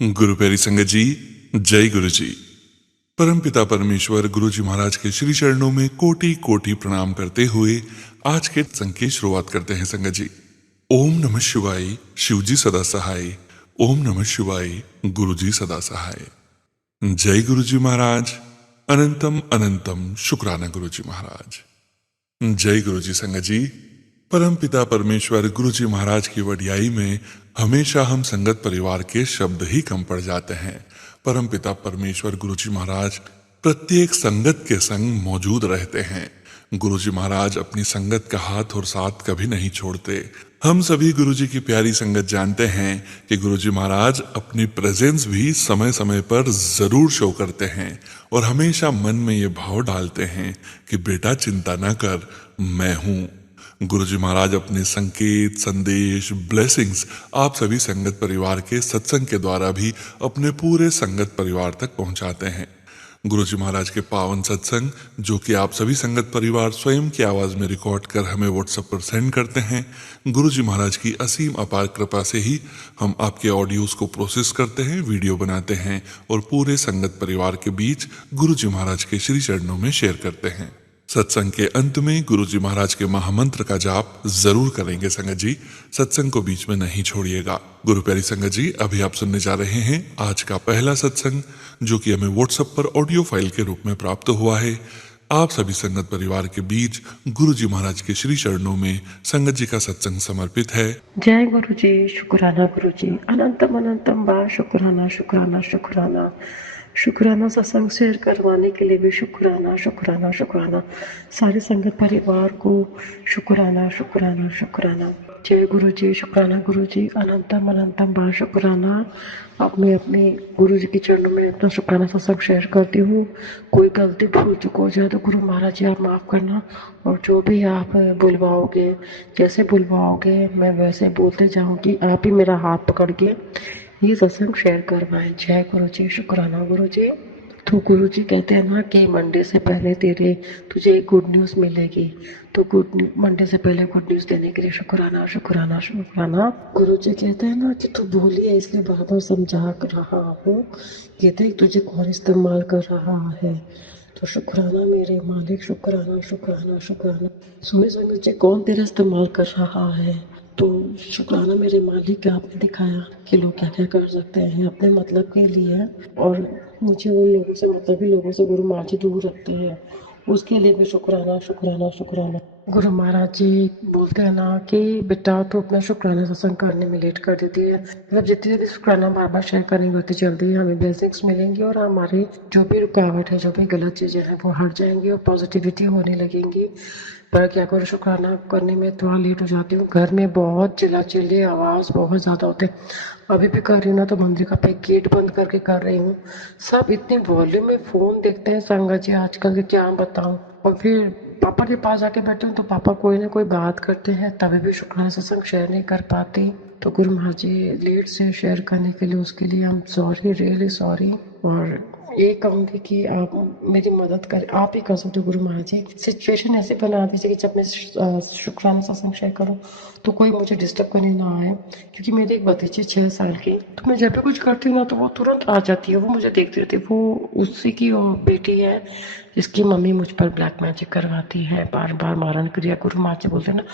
गुरु प्यारी संगत जी, जय गुरु जी। परमपिता परमेश्वर गुरु जी महाराज के श्री चरणों में कोटि कोटि प्रणाम करते हुए आज के सत्संग की शुरुआत करते हैं संगत जी। ओम नमः शिवाय, शिव जी सदा सहाय। ओम नमः शिवाय, गुरु जी सदा सहाय। जय गुरु जी महाराज। अनंतम अनंतम शुक्राना गुरु जी महाराज। जय गुरु जी संगत जी। परम पिता परमेश्वर गुरु जी महाराज की वडियाई में हमेशा हम संगत परिवार के शब्द ही कम पड़ जाते हैं। परम पिता परमेश्वर गुरु जी महाराज प्रत्येक संगत के संग मौजूद रहते हैं। गुरु जी महाराज अपनी संगत का हाथ और साथ कभी नहीं छोड़ते। हम सभी गुरु जी की प्यारी संगत जानते हैं कि गुरु जी महाराज अपनी प्रेजेंस भी समय समय पर जरूर शो करते हैं और हमेशा मन में ये भाव डालते हैं कि बेटा चिंता ना कर, मैं हूं। गुरु जी महाराज अपने संकेत, संदेश, ब्लेसिंग्स आप सभी संगत परिवार के सत्संग के द्वारा भी अपने पूरे संगत परिवार तक पहुंचाते हैं। गुरु जी महाराज के पावन सत्संग जो कि आप सभी संगत परिवार स्वयं की आवाज में रिकॉर्ड कर हमें व्हाट्सएप पर सेंड करते हैं, गुरु जी महाराज की असीम अपार कृपा से ही हम आपके ऑडियोज को प्रोसेस करते हैं, वीडियो बनाते हैं और पूरे संगत परिवार के बीच गुरु जी महाराज के श्री चरणों में शेयर करते हैं। सत्संग के अंत में गुरु जी महाराज के महामंत्र का जाप जरूर करेंगे संगत जी। सत्संग को बीच में नहीं छोड़िएगा। गुरु प्यारी संगत जी, अभी आप सुनने जा रहे हैं आज का पहला सत्संग जो कि हमें व्हाट्सएप पर ऑडियो फाइल के रूप में प्राप्त हुआ है। आप सभी संगत परिवार के बीच गुरु जी महाराज के श्री चरणों में संगत जी का सत्संग समर्पित है। जय गुरु जी, शुक्राना गुरु जी, अनंतम अनंतम बार शुक्राना शुक्राना शुक्राना शुक्राना। सत्संग शेयर करवाने के लिए भी शुक्राना शुक्राना शुक्राना। सारे संगत परिवार को शुक्राना शुक्राना शुक्राना। जय गुरु जी, शुक्राना गुरु जी, अनंतम अनंतम बार शुक्राना। अब मैं अपने गुरु जी के चरणों में अपना शुक्राना सत्संग शेयर करती हूँ। कोई गलती भूल चुक हो जाए तो गुरु महाराज जी आप माफ़ करना, और जो भी आप बुलवाओगे, जैसे बुलवाओगे मैं वैसे बोलते जाऊँगी। आप ही मेरा हाथ पकड़ के ये सत्संग शेयर करवाएं। जय गुरु जी, शुक्राना गुरु जी। तो गुरु जी कहते हैं ना कि मंडे से पहले तुझे एक गुड न्यूज़ मिलेगी, तो मंडे से पहले गुड न्यूज़ देने के लिए शुक्राना शुक्राना शुक्राना। गुरु जी कहते हैं ना कि तू भूली है इसलिए बार बार समझा रहा हूँ, ये देख तुझे कौन इस्तेमाल कर रहा है। तो शुक्राना मेरे मालिक, शुक्राना शुक्राना शुक्राना। सुने संगत जी, कौन तेरा इस्तेमाल कर रहा है? तो शुक्राना मेरे मालिक के आपने दिखाया कि लोग क्या क्या कर सकते हैं अपने मतलब के लिए, और मुझे उन लोगों से, मतलबी लोगों से गुरु महाराज जी दूर रखते हैं, उसके लिए भी शुक्राना शुक्राना शुक्राना। गुरु महाराज जी बोलते हैं ना कि बेटा तो अपना शुक्राना सत्संग करने में लेट कर देती है, मतलब जितने भी शुक्राना बार बार शेयर करेंगे उतनी जल्दी हमें ब्लेसिंग्स मिलेंगी और हमारी जो भी रुकावट है, जो भी गलत चीज़ें हैं वो हट जाएंगी और पॉजिटिविटी होने लगेंगी। पर क्या करूँ, शुक्राना करने में थोड़ा लेट हो जाती हूँ। घर में बहुत चिल्ला आवाज़ बहुत ज़्यादा होते हैं। अभी भी कर रही हूँ ना तो मंदिर का गेट बंद करके कर रही हूँ। सब इतनी वॉल्यूम में फ़ोन देखते हैं संगत जी आजकल के, क्या बताऊँ। और फिर पापा के पास जाके बैठे हूँ तो पापा कोई ना कोई बात करते हैं, तभी भी शुक्राना सत्संग शेयर नहीं कर पाती। तो गुरु महाराज जी लेट से शेयर करने के लिए, उसके लिए हम सॉरी, रियली सॉरी। और ये कहूँगी कि आप मेरी मदद करें, आप ही कर सकते हो गुरु महाराज जी। सिचुएशन ऐसे बना दीजिए कि जब मैं शुक्राना सत्संग शेयर करूँ तो कोई मुझे डिस्टर्ब करने ना आए, क्योंकि मेरी एक भतीजी 6 साल की, तो मैं जब भी कुछ करती हूँ ना तो वो तुरंत आ जाती है, वो मुझे देखती रहती है। वो उसी की बेटी है जिसकी मम्मी मुझ पर ब्लैक मैजिक करवाती है, बार बार मारण क्रिया। गुरु महाराज जी बोलते हैं ना,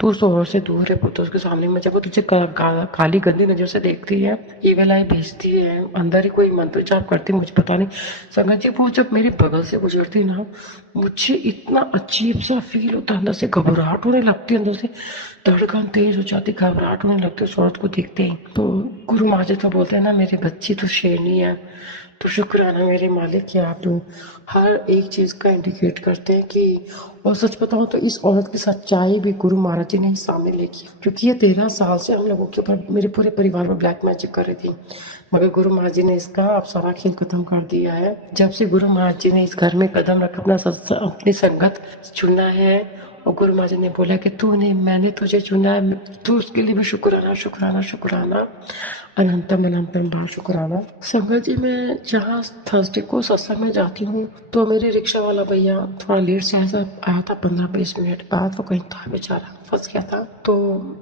तू उस औरत से दूर है पुत्र, उसके सामने में जब वो तुझे काली गंदी नजर से देखती है, ईविल आई भेजती है, अंदर ही कोई मंत्र जाप करती है, मुझे पता नहीं संगत जी। वो जब मेरे बगल से गुजरती ना, मुझे इतना अजीब सा फील होता है, अंदर से घबराहट होने लगती है, अंदर से धड़कन तेज हो जाती, घबराहट होने लगती है उस औरत को देखते ही। तो गुरु महाराज जी तो बोलते हैं ना, मेरी बच्ची तो शेरनी है। तो शुक्राना मेरे मालिक कि आप लोग हर एक चीज़ का इंडिकेट करते हैं कि, और सच बताऊं तो इस औरत की सच्चाई भी गुरु महाराज जी ने ही सामने लेकी, क्योंकि ये 13 साल से हम लोगों के ऊपर, मेरे पूरे परिवार पर ब्लैक मैजिक कर रही थी, मगर गुरु महाराज जी ने इसका अब सारा खेल खत्म कर दिया है। जब से गुरु महाराज जी ने इस घर में कदम रखा, अपनी संगत चुना है, और गुरु महाराज जी ने बोला कि तू नहीं, मैंने तुझे चुना है, तो उसके लिए भी शुक्राना शुक्राना शुक्राना, अनंतम अनंतम बार शुक्राना। संगत जी मैं जहाँ थर्सडे को सत्संग में जाती हूँ तो मेरे रिक्शा वाला भैया थोड़ा लेट से आया था, 15-20 मिनट बाद। वो कहीं था बेचारा, फंस गया था। तो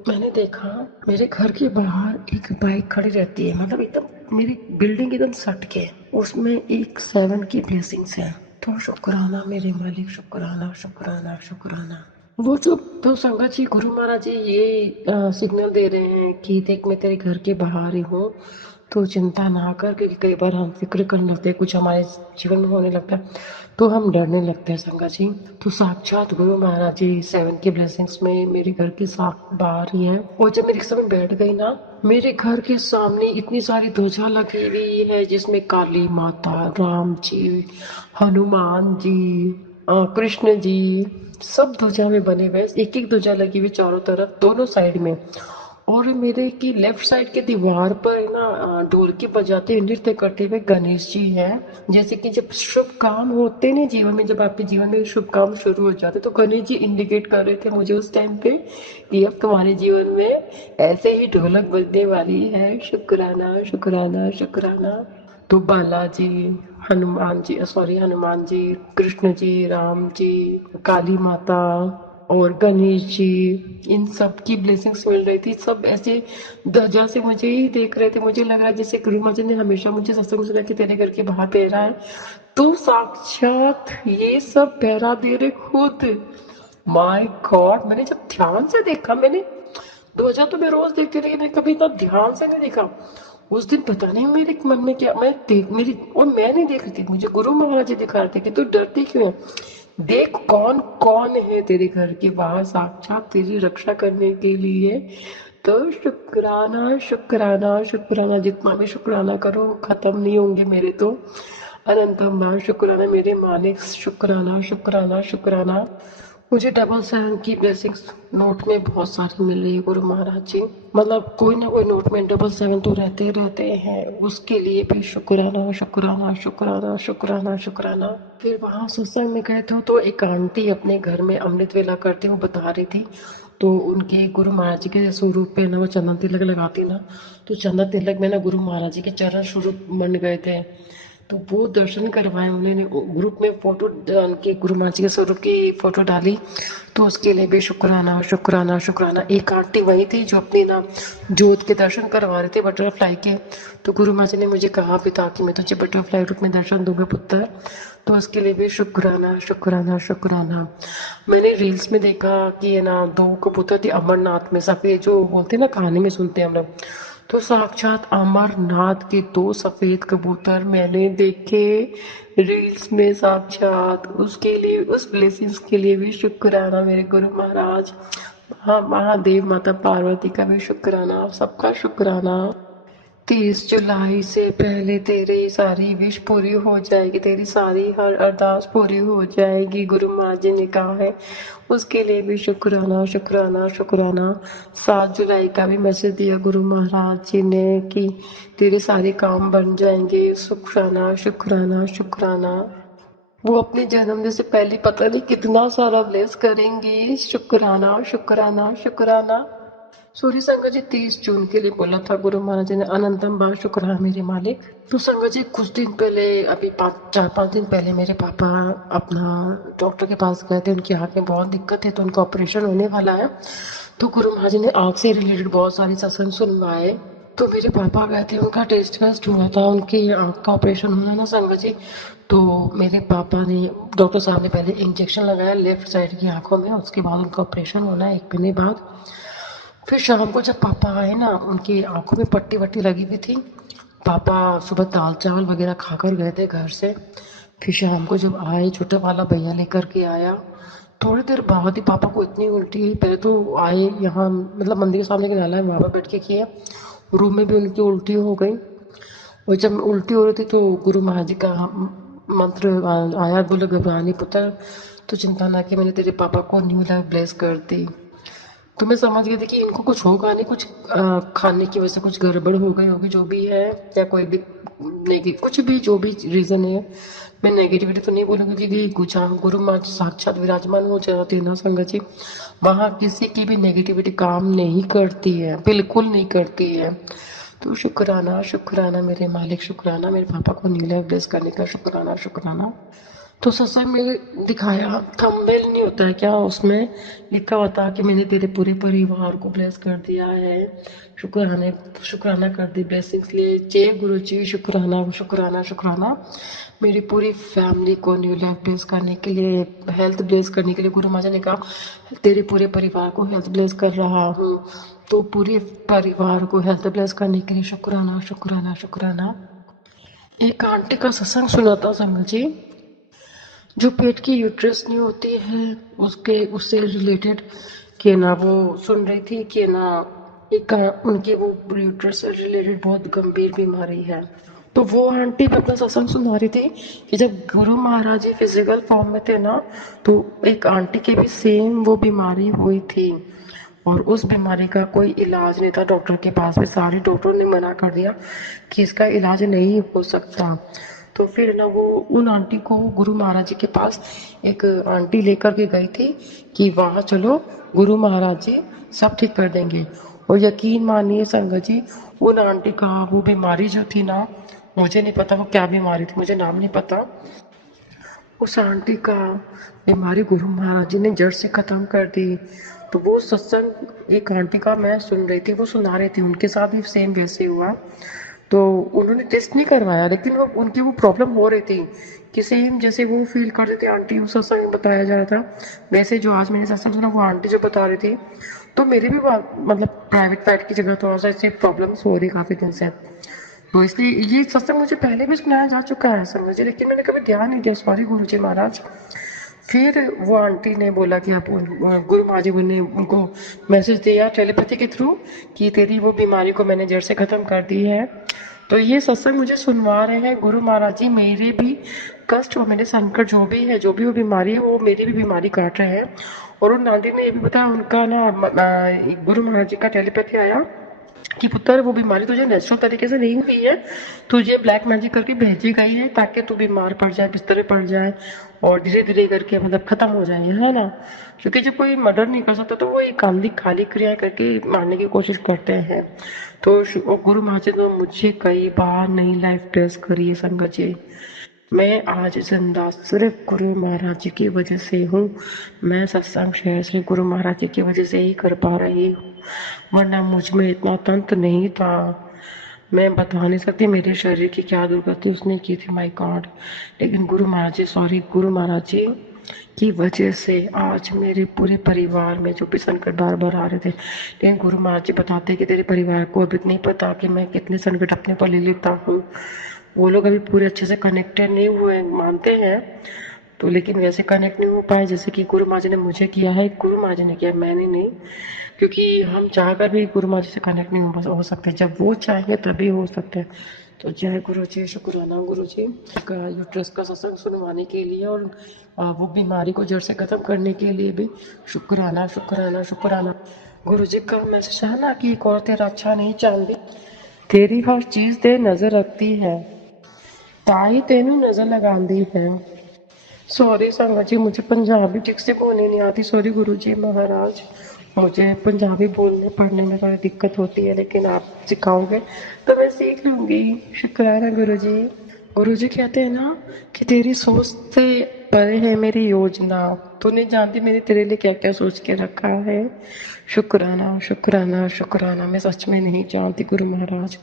मैंने देखा मेरे घर के बाहर एक बाइक खड़ी रहती है, मतलब एकदम मेरी बिल्डिंग एकदम सट के उसमें एक 7 की ब्लेसिंग्स है। तो शुक्राना मेरे मालिक, शुक्राना शुक्राना शुक्राना। वो सब तो संगत जी, गुरु महाराज जी ये सिग्नल दे रहे हैं कि देख मैं तेरे घर के बाहर ही हूँ, तो चिंता ना कर, क्योंकि कई बार हम फिक्र करने लगते हैं, कुछ हमारे जीवन में होने लगता है तो हम डरने लगते हैं संगत जी। तो साक्षात गुरु महाराज जी 7 की ब्लेसिंग्स में मेरे घर के साथ बाहर ही है। और जब मैं रिक्शा में बैठ गई ना, मेरे घर के सामने इतनी सारी ध्वजा लगी हुई है, जिसमें काली माता, राम जी, हनुमान जी, कृष्ण जी, सब ध्वजा में बने हुए, एक एक ध्वजा लगी हुई चारों तरफ, दोनों साइड में। और मेरे की लेफ्ट साइड के दीवार पर ना ढोलकी बजाते हुए नृत्य करते हुए गणेश जी हैं। जैसे कि जब शुभ काम होते ना जीवन में, जब आपके जीवन में शुभ काम शुरू हो जाते, तो गणेश जी इंडिकेट कर रहे थे मुझे उस टाइम पे कि अब तुम्हारे जीवन में ऐसे ही ढोलक बजने वाली है। शुक्राना शुक्राना शुक्राना। तो बालाजी, हनुमान जी, कृष्ण जी, राम जी, काली माता और गणेश जी, इन सब की ब्लेसिंग्स मिल रही थी। सब ऐसे ध्वजा से मुझे ही देख रहे थे। मुझे लग रहा है जैसे गुरु महाराज ने हमेशा मुझे सत्संग सुना कि तेरे घर के बाहर पहरा है, तो साक्षात ये सब पहरा दे रहे खुद। माय गॉड, मैंने जब ध्यान से देखा, मैंने ध्वजा तो मैं रोज देखती रही, मैं कभी इतना ध्यान से नहीं देखा। उस दिन पता नहीं मेरे मन में क्या, मैं देख मेरी, और मैं नहीं देख रही थी, मुझे गुरु महाराज जी दिखा रहे थे कि तू डरती क्यों है, देख कौन कौन है तेरे घर के बाहर साक्षात तेरी रक्षा करने के लिए। तो शुक्राना शुक्राना शुक्राना, जितना भी शुक्राना करो खत्म नहीं होंगे मेरे तो। अनंतम बार शुक्राना मेरे मालिक, शुक्राना शुक्राना शुक्राना। मुझे 777 की ब्लेसिंग्स नोट में बहुत सारी मिल रही है गुरु महाराज जी। मतलब कोई ना कोई नोट में 777 तो रहते रहते हैं, उसके लिए भी शुक्राना शुक्राना शुक्राना शुक्राना शुक्राना। फिर वहाँ सत्संग में गए थे तो एक आंटी अपने घर में अमृत वेला करती, वो बता रही थी। तो उनके गुरु महाराज जी के स्वरूप पे ना वो चंदन तिलक लगाती ना, तो चंदन तिलक में ना गुरु महाराज जी के चरण स्वरूप बन गए थे। तो वो दर्शन करवाए उन्होंने, ग्रुप में फोटो उनके गुरु महाराज जी के स्वरूप की फोटो डाली, तो उसके लिए भी शुक्राना शुक्राना शुक्राना। एक आंटी वही थी जो अपनी ना जोत के दर्शन करवा रहे थे बटरफ्लाई के। तो गुरु महाराज जी ने मुझे कहा भी था कि मैं तुझे बटरफ्लाई रूप में दर्शन दूंगा पुत्र, तो उसके लिए भी शुक्राना शुक्राना शुक्राना। मैंने रील्स में देखा कि है ना 2 कबूतर थे अमरनाथ में, सफेद, जो बोलते हैं ना कहानी में सुनते हैं हम लोग, तो साक्षात अमरनाथ के 2 सफेद कबूतर मैंने देखे रील्स में साक्षात। उसके लिए, उस ब्लेसिंग्स के लिए भी शुक्राना मेरे गुरु महाराज। हाँ, महादेव, माता पार्वती का भी शुक्राना, सबका शुक्राना। 30 जुलाई से पहले तेरी सारी विश पूरी हो जाएगी, तेरी सारी हर अरदास पूरी हो जाएगी, गुरु महाराज जी ने कहा है। उसके लिए भी शुक्राना शुक्राना शुक्राना। 7 जुलाई का भी मैसेज दिया गुरु महाराज जी ने कि तेरे सारे काम बन जाएंगे। शुक्राना शुक्राना शुक्राना। वो अपने जन्मदिन से पहले पता नहीं कितना सारा ब्लेस करेंगे। शुक्राना शुक्राना शुक्राना। सूर्य संगत जी 30 जून के लिए बोला था गुरु महाराज जी ने। अनंतम बार शुक्राना मेरे मालिक। तो संगत जी कुछ दिन पहले, अभी 4-5 दिन पहले मेरे पापा अपना डॉक्टर के पास गए थे, उनकी आँख में बहुत दिक्कत है, तो उनका ऑपरेशन होने वाला है। तो गुरु महाराज जी ने आँख से रिलेटेड बहुत सारी सत्संग सुनवाए। तो मेरे पापा गए थे, उनका टेस्ट वेस्ट हुआ था, उनकी आँख का ऑपरेशन हुआ ना संगत जी। तो मेरे पापा ने, डॉक्टर साहब ने पहले इंजेक्शन लगाया लेफ्ट साइड की आंखों में, उसके बाद उनका ऑपरेशन होना है 1 महीने बाद। फिर शाम को जब पापा आए ना, उनकी आंखों में पट्टी वट्टी लगी हुई थी। पापा सुबह दाल चावल वगैरह खाकर गए थे घर से। फिर शाम को जब आए, छोटा वाला भैया लेकर के आया। थोड़ी देर बाद ही पापा को इतनी उल्टी हुई। पहले तो आए यहाँ, मतलब मंदिर के सामने के नाला है, वहाँ पर बैठ के किया। रूम में भी उनकी उल्टी हो गई। और जब उल्टी हो रही थी तो गुरु महाराज जी का मंत्र आया, बोले घबरानी पुत्र, तो चिंता ना कि मैंने तेरे पापा को न्यू लाइफ ब्लेस कर दी। तो मैं समझ गई थी कि इनको कुछ होगा नहीं, कुछ खाने की वजह से कुछ गड़बड़ हो गई होगी, जो भी है, या कोई भी कुछ भी जो भी रीज़न है। मैं नेगेटिविटी तो नहीं बोलूँगी, क्योंकि कुछ गुरु माँ साक्षात विराजमान हो जाती है ना संगत जी, वहाँ किसी की भी नेगेटिविटी काम नहीं करती है, बिल्कुल नहीं करती है। तो शुक्राना शुक्राना मेरे मालिक, शुक्राना मेरे पापा को न्यू लाइफ ब्लेस करने का, शुक्राना शुक्राना। तो सत्संग में दिखाया, थंबनेल नहीं होता है क्या, उसमें लिखा हुआ था कि मैंने तेरे पूरे परिवार को ब्लेस कर दिया है, शुक्राने शुक्राना कर दी, ब्लेसिंग्स लिए, जय गुरु जी, शुक्राना शुक्राना शुक्राना। मेरी पूरी फैमिली को न्यू लाइफ ब्लेस करने के लिए, हेल्थ ब्लेस करने के लिए गुरु महाराज ने कहा तेरे पूरे परिवार को हेल्थ ब्लेस कर रहा हूँ। तो पूरे परिवार को हेल्थ ब्लेस करने के लिए शुक्राना शुक्राना शुक्राना। एक आंटी का सत्संग सुना था संगत जी, जो पेट की यूट्रस नहीं होती है उसके उससे रिलेटेड, कि ना वो सुन रही थी कि ना एक उनकी वो यूट्रस से रिलेटेड बहुत गंभीर बीमारी है। तो वो आंटी भी अपना सत्संग सुना रही थी कि जब गुरु महाराज जी फिजिकल फॉर्म में थे ना, तो एक आंटी के भी सेम वो बीमारी हुई थी और उस बीमारी का कोई इलाज नहीं था, डॉक्टर के पास भी सारे डॉक्टरों ने मना कर दिया कि इसका इलाज नहीं हो सकता। तो फिर ना वो उन आंटी को गुरु महाराज जी के पास एक आंटी लेकर के गई थी कि वहाँ चलो गुरु महाराज जी सब ठीक कर देंगे। और यकीन मानिए संगत जी, उन आंटी का वो बीमारी जो थी ना, मुझे नहीं पता वो क्या बीमारी थी, मुझे नाम नहीं पता, उस आंटी का बीमारी गुरु महाराज जी ने जड़ से खत्म कर दी। तो वो सत्संग एक आंटी का मैं सुन रही थी, वो सुना रही थी, उनके साथ भी सेम वैसे हुआ। तो उन्होंने टेस्ट नहीं करवाया, लेकिन वो उनकी वो प्रॉब्लम हो रही थी कि सेम जैसे वो फील कर रही थी आंटी, उस सत्संग में बताया जा रहा था वैसे जो आज मैंने सत्संग सुना वो आंटी जो बता रही थी। तो मेरी भी मतलब प्राइवेट पैट की जगह थोड़ा सा ऐसे प्रॉब्लम्स हो रही काफी दिन से। तो इसलिए ये सत्संग मुझे पहले भी सुनाया जा चुका है समझे, लेकिन मैंने कभी ध्यान नहीं दिया, सॉरी गुरु जी महाराज। फिर वो आंटी ने बोला कि आप गुरु महाराज जी ने उनको मैसेज दिया टेलीपैथी के थ्रू कि तेरी वो बीमारी को मैंने जड़ से खत्म कर दी है। तो ये सत्संग मुझे सुनवा रहे हैं गुरु महाराज जी, मेरे भी कष्ट और मेरे संकट जो भी है, जो भी वो बीमारी है, वो मेरी भी बीमारी काट रहे हैं। और उन आंटी ने ये भी बताया उनका ना गुरु महाराज जी का टेलीपैथी आया कि पुत्र वो बीमारी तुझे नेचुरल तरीके से नहीं हुई है, तुझे ब्लैक मैजिक करके भेजी गई है ताकि तू बीमार पड़ जाए, बिस्तर पे पड़ जाए और धीरे धीरे करके मतलब खत्म हो जाए, है ना। क्योंकि जब कोई मर्डर नहीं कर सकता तो वो एक खाली खाली क्रियाएं करके मारने की कोशिश करते हैं। तो गुरु महाराज ने मुझे कई बार नई लाइफ टेस्ट करी है संगत जी। मैं आज जिंदा सिर्फ गुरु महाराज जी की वजह से हूँ। मैं सत्संग शेयर सिर्फ गुरु महाराज जी की वजह से ही कर पा रही हूँ, वरना मुझ में इतना तंत्र नहीं था। मैं बता नहीं सकती मेरे शरीर की क्या दुर्गति उसने की थी, माय गॉड। लेकिन गुरु महाराज जी, सॉरी गुरु महाराज जी की वजह से आज मेरे पूरे परिवार में जो भी संकट बार बार आ रहे थे, लेकिन गुरु महाराज जी बताते हैं कि तेरे परिवार को अभी नहीं पता कि मैं कितने संकट अपने पर ले लेता हूँ। वो लोग अभी पूरे अच्छे से कनेक्टेड नहीं हुए, मानते हैं तो, लेकिन वैसे कनेक्ट नहीं हो पाए जैसे कि गुरु महाराज ने मुझे किया है, गुरु महाराज ने किया, मैंने नहीं। क्योंकि हम चाहकर भी गुरु महाराज से कनेक्ट नहीं हो सकते, जब वो चाहेंगे तभी हो सकते हैं। तो जय गुरु जी, शुक्राना गुरु जी का यूट्रस का सत्संग सुनवाने के लिए और वो बीमारी को जड़ से खत्म करने के लिए भी शुक्राना शुक्राना शुक्राना। गुरु जी का मैसेज है ना कि एक और तेरा अच्छा नहीं चाहती, तेरी हर चीज ते नजर रखती है, ताई तेनू नजर लगांदी है। सॉरी संगत जी, मुझे पंजाबी ठीक से बोलनी नहीं आती, सॉरी गुरु जी महाराज, मुझे पंजाबी बोलने पढ़ने में थोड़ी दिक्कत होती है, लेकिन आप सिखाओगे तो मैं सीख लूंगी। शुक्राना गुरु जी। गुरु जी कहते हैं ना कि तेरी सोच से परे है मेरी योजना, तू नहीं जानती मैंने तेरे लिए क्या क्या सोच के रखा है। शुक्राना शुक्राना शुक्राना। मैं सच में नहीं जानती गुरु महाराज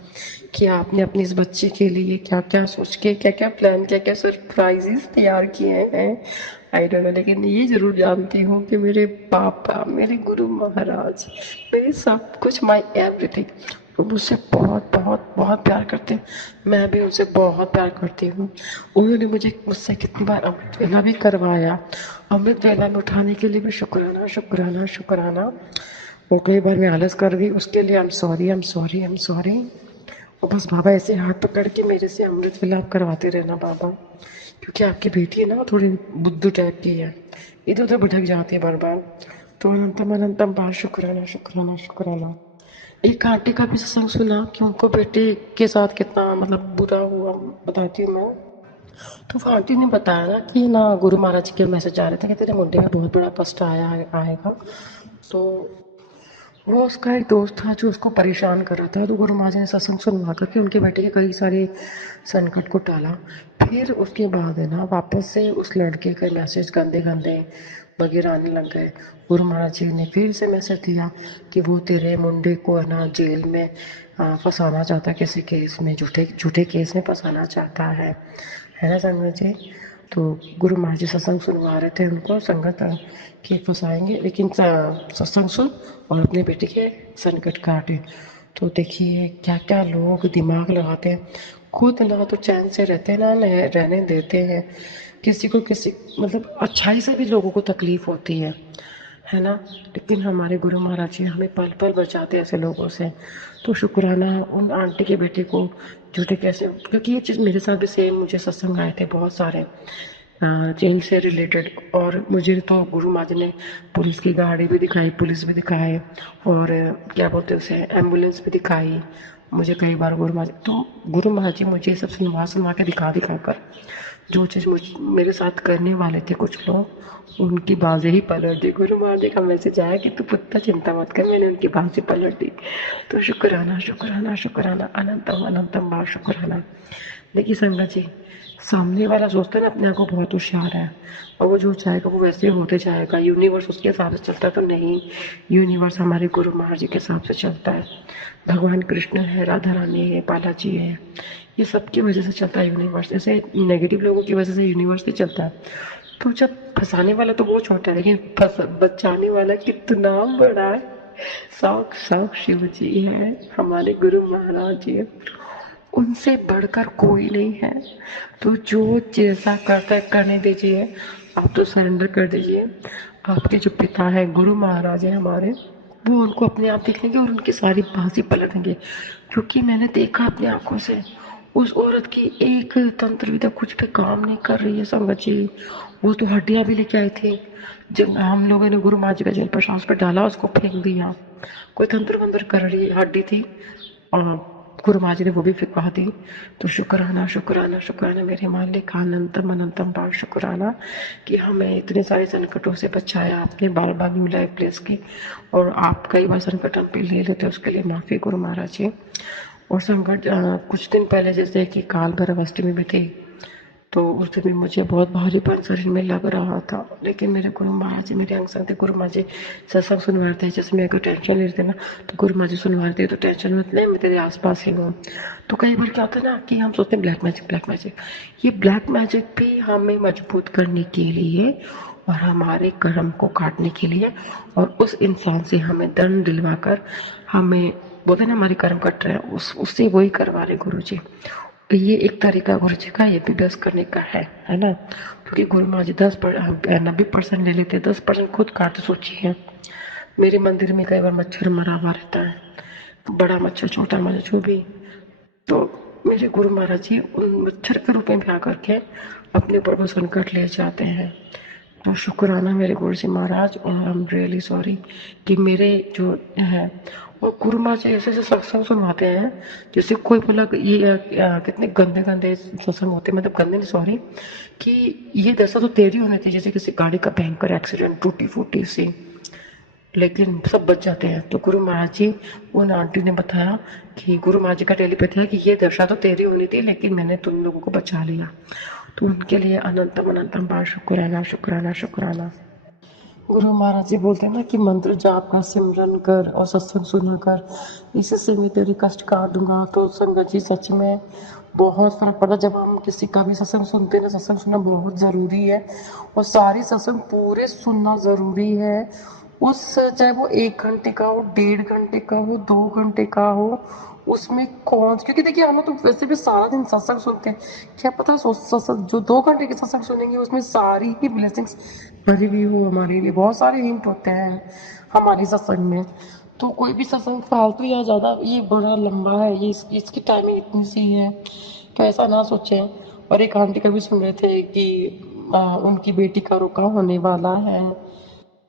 कि आपने अपनी इस बच्ची के लिए क्या क्या सोच के, क्या क्या प्लान, क्या क्या सरप्राइजेस तैयार किए हैं, आई डोंट नो। लेकिन ये जरूर जानती हूँ कि मेरे पापा, मेरे गुरु महाराज, मेरी सब कुछ, माई एवरीथिंग, वो मुझसे बहुत बहुत बहुत प्यार करते हैं, मैं भी उनसे बहुत प्यार करती हूँ। उन्होंने मुझसे कितनी बार अमृत वेला भी करवाया, अमृत वेला में उठाने के लिए भी शुक्राना शुक्राना शुक्राना। वो कई बार मैं आलस कर गई, उसके लिए I am sorry, I am sorry, I am sorry. और बस बाबा ऐसे हाथ पकड़ के मेरे से अमृत वेला आप करवाते रहना बाबा, क्योंकि आपकी बेटी ना थोड़ी बुद्धू टाइप की है, इधर उधर भटक जाती है बार बार। तो अनंतम अनंतम बार शुक्राना शुक्राना शुक्राना। एक आंटी का भी सत्संग सुना कि उनको बेटे के साथ कितना मतलब बुरा हुआ, बताती हूँ मैं। तो वो आंटी ने बताया ना कि ना गुरु महाराज के मैसेज आ रहे थे कि तेरे मुंडे में बहुत बड़ा कष्ट आएगा। तो वो उसका एक दोस्त था जो उसको परेशान कर रहा था, तो गुरु महाराज ने सत्संग सुनवा करके उनके बेटे के कई सारे संकट को टाला। फिर उसके बाद है ना वापस से उस लड़के के मैसेज गंदे गंदे वगैरह आने लग गए। गुरु महाराज जी ने फिर से मैसेज दिया कि वो तेरे मुंडे को है ना जेल में फंसाना चाहता है, किसी केस में झूठे झूठे केस में फंसाना चाहता है ना संगत जी। तो गुरु महाराज जी सत्संग सुनवा रहे थे उनको, संगत कि फंसाएंगे लेकिन सत्संग सुन और अपने बेटे के संकट काटे। तो देखिए क्या क्या लोग दिमाग लगाते हैं, खुद ना तो चैन से रहते ना रहने देते हैं, किसी को किसी मतलब अच्छाई से भी लोगों को तकलीफ होती है ना। लेकिन हमारे गुरु महाराज जी हमें पल पल बचाते ऐसे लोगों से। तो शुक्राना उन आंटी के बेटे को झूठे कैसे, क्योंकि ये चीज़ मेरे साथ भी सेम, मुझे सत्संग आए थे बहुत सारे जेल से रिलेटेड, और मुझे तो गुरु महाराज ने पुलिस की गाड़ी भी दिखाई, पुलिस भी दिखाए, और क्या बोलते हैं उसे एम्बुलेंस भी दिखाई मुझे कई बार गुरु महाराज। तो गुरु महाराज जी मुझे सब सुनवा सुनवा के दिखा कर जो चीज़ मेरे साथ करने वाले थे कुछ लोग, उनकी बाजें ही पलट दी। गुरु महाराज जी का मैसेज आया कि तू पुत्ता चिंता मत कर, मैंने उनकी बाजें पलट दी। तो शुक्राना शुक्राना शुक्राना, अनंतम अनंतम बार शुक्राना। देखिए संगत जी, सामने वाला सोचता है ना अपने आप को बहुत होशियार है, और वो जो चाहेगा वो वैसे ही होते जाएगा, यूनिवर्स उसके हिसाब से चलता है। तो नहीं, यूनिवर्स हमारे गुरु महाराज जी के हिसाब से चलता है। भगवान कृष्ण है, राधा रानी है, बालाजी है, ये सबकी वजह से चलता है यूनिवर्स। ऐसे नेगेटिव लोगों की वजह से यूनिवर्स नहीं चलता है। तो जब फंसाने वाला तो वो छोटा है, लेकिन बचाने वाला कितना बड़ा है। साक्षात शिव जी है, हमारे गुरु महाराज जी है, उनसे बढ़कर कोई नहीं है। तो जो जैसा करता है करने दीजिए, आप तो सरेंडर कर दीजिए। आपके जो पिता है गुरु महाराज है हमारे, वो उनको अपने आप देख लेंगे और उनकी सारी बाजी पलट देंगे। क्योंकि मैंने देखा अपनी आंखों से उस औरत की एक तंत्र विद्या कुछ भी काम नहीं कर रही है संगत जी। वो तो हड्डियां भी लेके आई थी, जब हम लोगों ने गुरु महाराज का जल प्रसाद पर डाला, उसको फेंक दिया। कोई तंत्र वंत्र कर रही हड्डी थी, और गुरु महाराज ने वो भी फिकवा दी। तो शुक्राना शुक्राना शुक्राना मेरे मालिक, अनंतम अनंतम बार शुक्राना कि हमें इतने सारे संकटों से बचाया आपने, बार बार न्यू लाइफ प्लेस की। और आप कई बार संकट हम पे ले लेते, उसके लिए माफ़ी गुरु महाराज जी। और संकट कुछ दिन पहले जैसे कि काल भैरव अष्टमी भी थी, तो उस दिन भी मुझे बहुत भारीपन शरीर में लग रहा था, लेकिन मेरे गुरु महाराज जी मेरे अंग संग थे। गुरु महाराज जी सत्संग सुनवाते हैं, जैसे मैं कोई टेंशन ले रही थी ना, तो गुरु महाराज जी सुनवाते तो टेंशन मत ले, मैं तेरे आसपास ही हूँ। तो कई बार क्या होता है ना कि हम सोचते हैं ब्लैक मैजिक ब्लैक मैजिक, ये ब्लैक मैजिक भी हमें मजबूत करने के लिए और हमारे कर्म को काटने के लिए, और उस इंसान से हमें दंड दिलवा कर, हमें बोलते ना हमारे कर्म कट रहे हैं, उससे वही करवा रहे गुरु जी। ये एक तरीका गुरु जी का ये भी 10 करने का है ना। क्योंकि गुरु महाराज जी 90% ले लेते, 10% खुद काटते। सोचिए मेरे मंदिर में कई बार मच्छर मरा हुआ रहता है, बड़ा मच्छर छोटा मच्छर जो भी, तो मेरे गुरु महाराज जी उन मच्छर के रूप में भी आकर के अपने ऊपर वो संकट ले जाते हैं। तो शुक्राना मेरे गुरु जी महाराज, और आई एम रियली सॉरी कि मेरे जो है, और गुरु महाराज जी ऐसे ऐसे सत्संग सुनवाते हैं, जैसे कोई बोला कि ये कितने गंदे गंदे सत्संग होते हैं, मतलब गंदे नहीं सॉरी, कि ये दशा तो तेरी होनी थी, जैसे किसी गाड़ी का भयंकर एक्सीडेंट टूटी फूटी सी, लेकिन सब बच जाते हैं। तो गुरु महाराज जी उन आंटी ने बताया कि गुरु महाराज जी का टेलीपैथी है कि ये दशा तो तेरी होनी थी, लेकिन मैंने तुम लोगों को बचा लिया। तो उनके लिए अनंतम अनंतम बार शुक्राना शुक्राना शुक्राना। गुरु महाराज जी बोलते हैं ना कि मंत्र जाप का सिमरन कर और सत्संग सुना कर, इससे मैं तेरी कष्ट काट दूंगा। तो संगत जी सच में बहुत फर्क पड़ता जब हम किसी का भी सत्संग सुनते हैं ना। सत्संग सुनना बहुत ज़रूरी है, और सारी सत्संग पूरे सुनना ज़रूरी है। उस चाहे वो 1 घंटे का हो, 1.5 घंटे का हो, 2 घंटे का हो, उसमें कौन, क्योंकि देखिए हम लोग तो वैसे भी सारा दिन सत्संग सुनते हैं, क्या पता सत्संग जो 2 घंटे के सत्संग सुनेंगे उसमें सारी ही ब्लेसिंग्स भरी हुई हो हमारे लिए। बहुत सारे हिंट होते हैं हमारी सत्संग में। तो कोई भी सत्संग फालतू या ज़्यादा ये बड़ा लंबा है, ये इसकी टाइमिंग इतनी सी है, तो ऐसा ना सोचें। और एक आंटी का भी सुन रहे थे कि उनकी बेटी का रोका होने वाला है,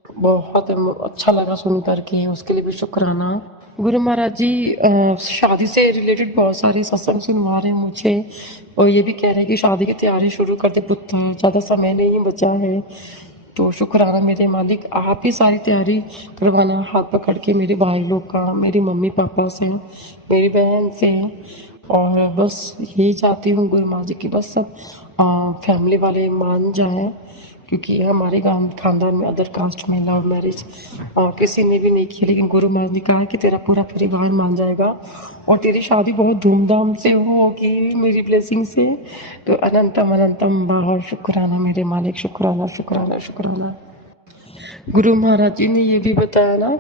बहुत अच्छा लगा सुन करके, उसके लिए भी शुक्राना। गुरु महाराज जी शादी से रिलेटेड बहुत सारे सत्संग सुनवा रहे हैं मुझे, और ये भी कह रहे हैं कि शादी की तैयारी शुरू कर दे पुत्र, ज़्यादा समय नहीं बचा है। तो शुक्राना मेरे मालिक, आप ही सारी तैयारी करवाना हाथ पकड़ के मेरे भाई लोग का, मेरी मम्मी पापा से, मेरी बहन से। और बस यही चाहती हूँ गुरु माँ जी की बस सब फैमिली वाले मान जाएं, क्योंकि हमारे खानदान में अदर कास्ट में लव मैरिज किसी ने भी नहीं की, लेकिन गुरु महाराज ने कहा है कि तेरा पूरा परिवार मान जाएगा और तेरी शादी बहुत धूमधाम से होगी मेरी ब्लेसिंग से। तो अनंतम अनंतम बाहर शुक्राना मेरे मालिक, शुक्राना शुक्राना शुक्राना। गुरु महाराज जी ने ये भी बताया ना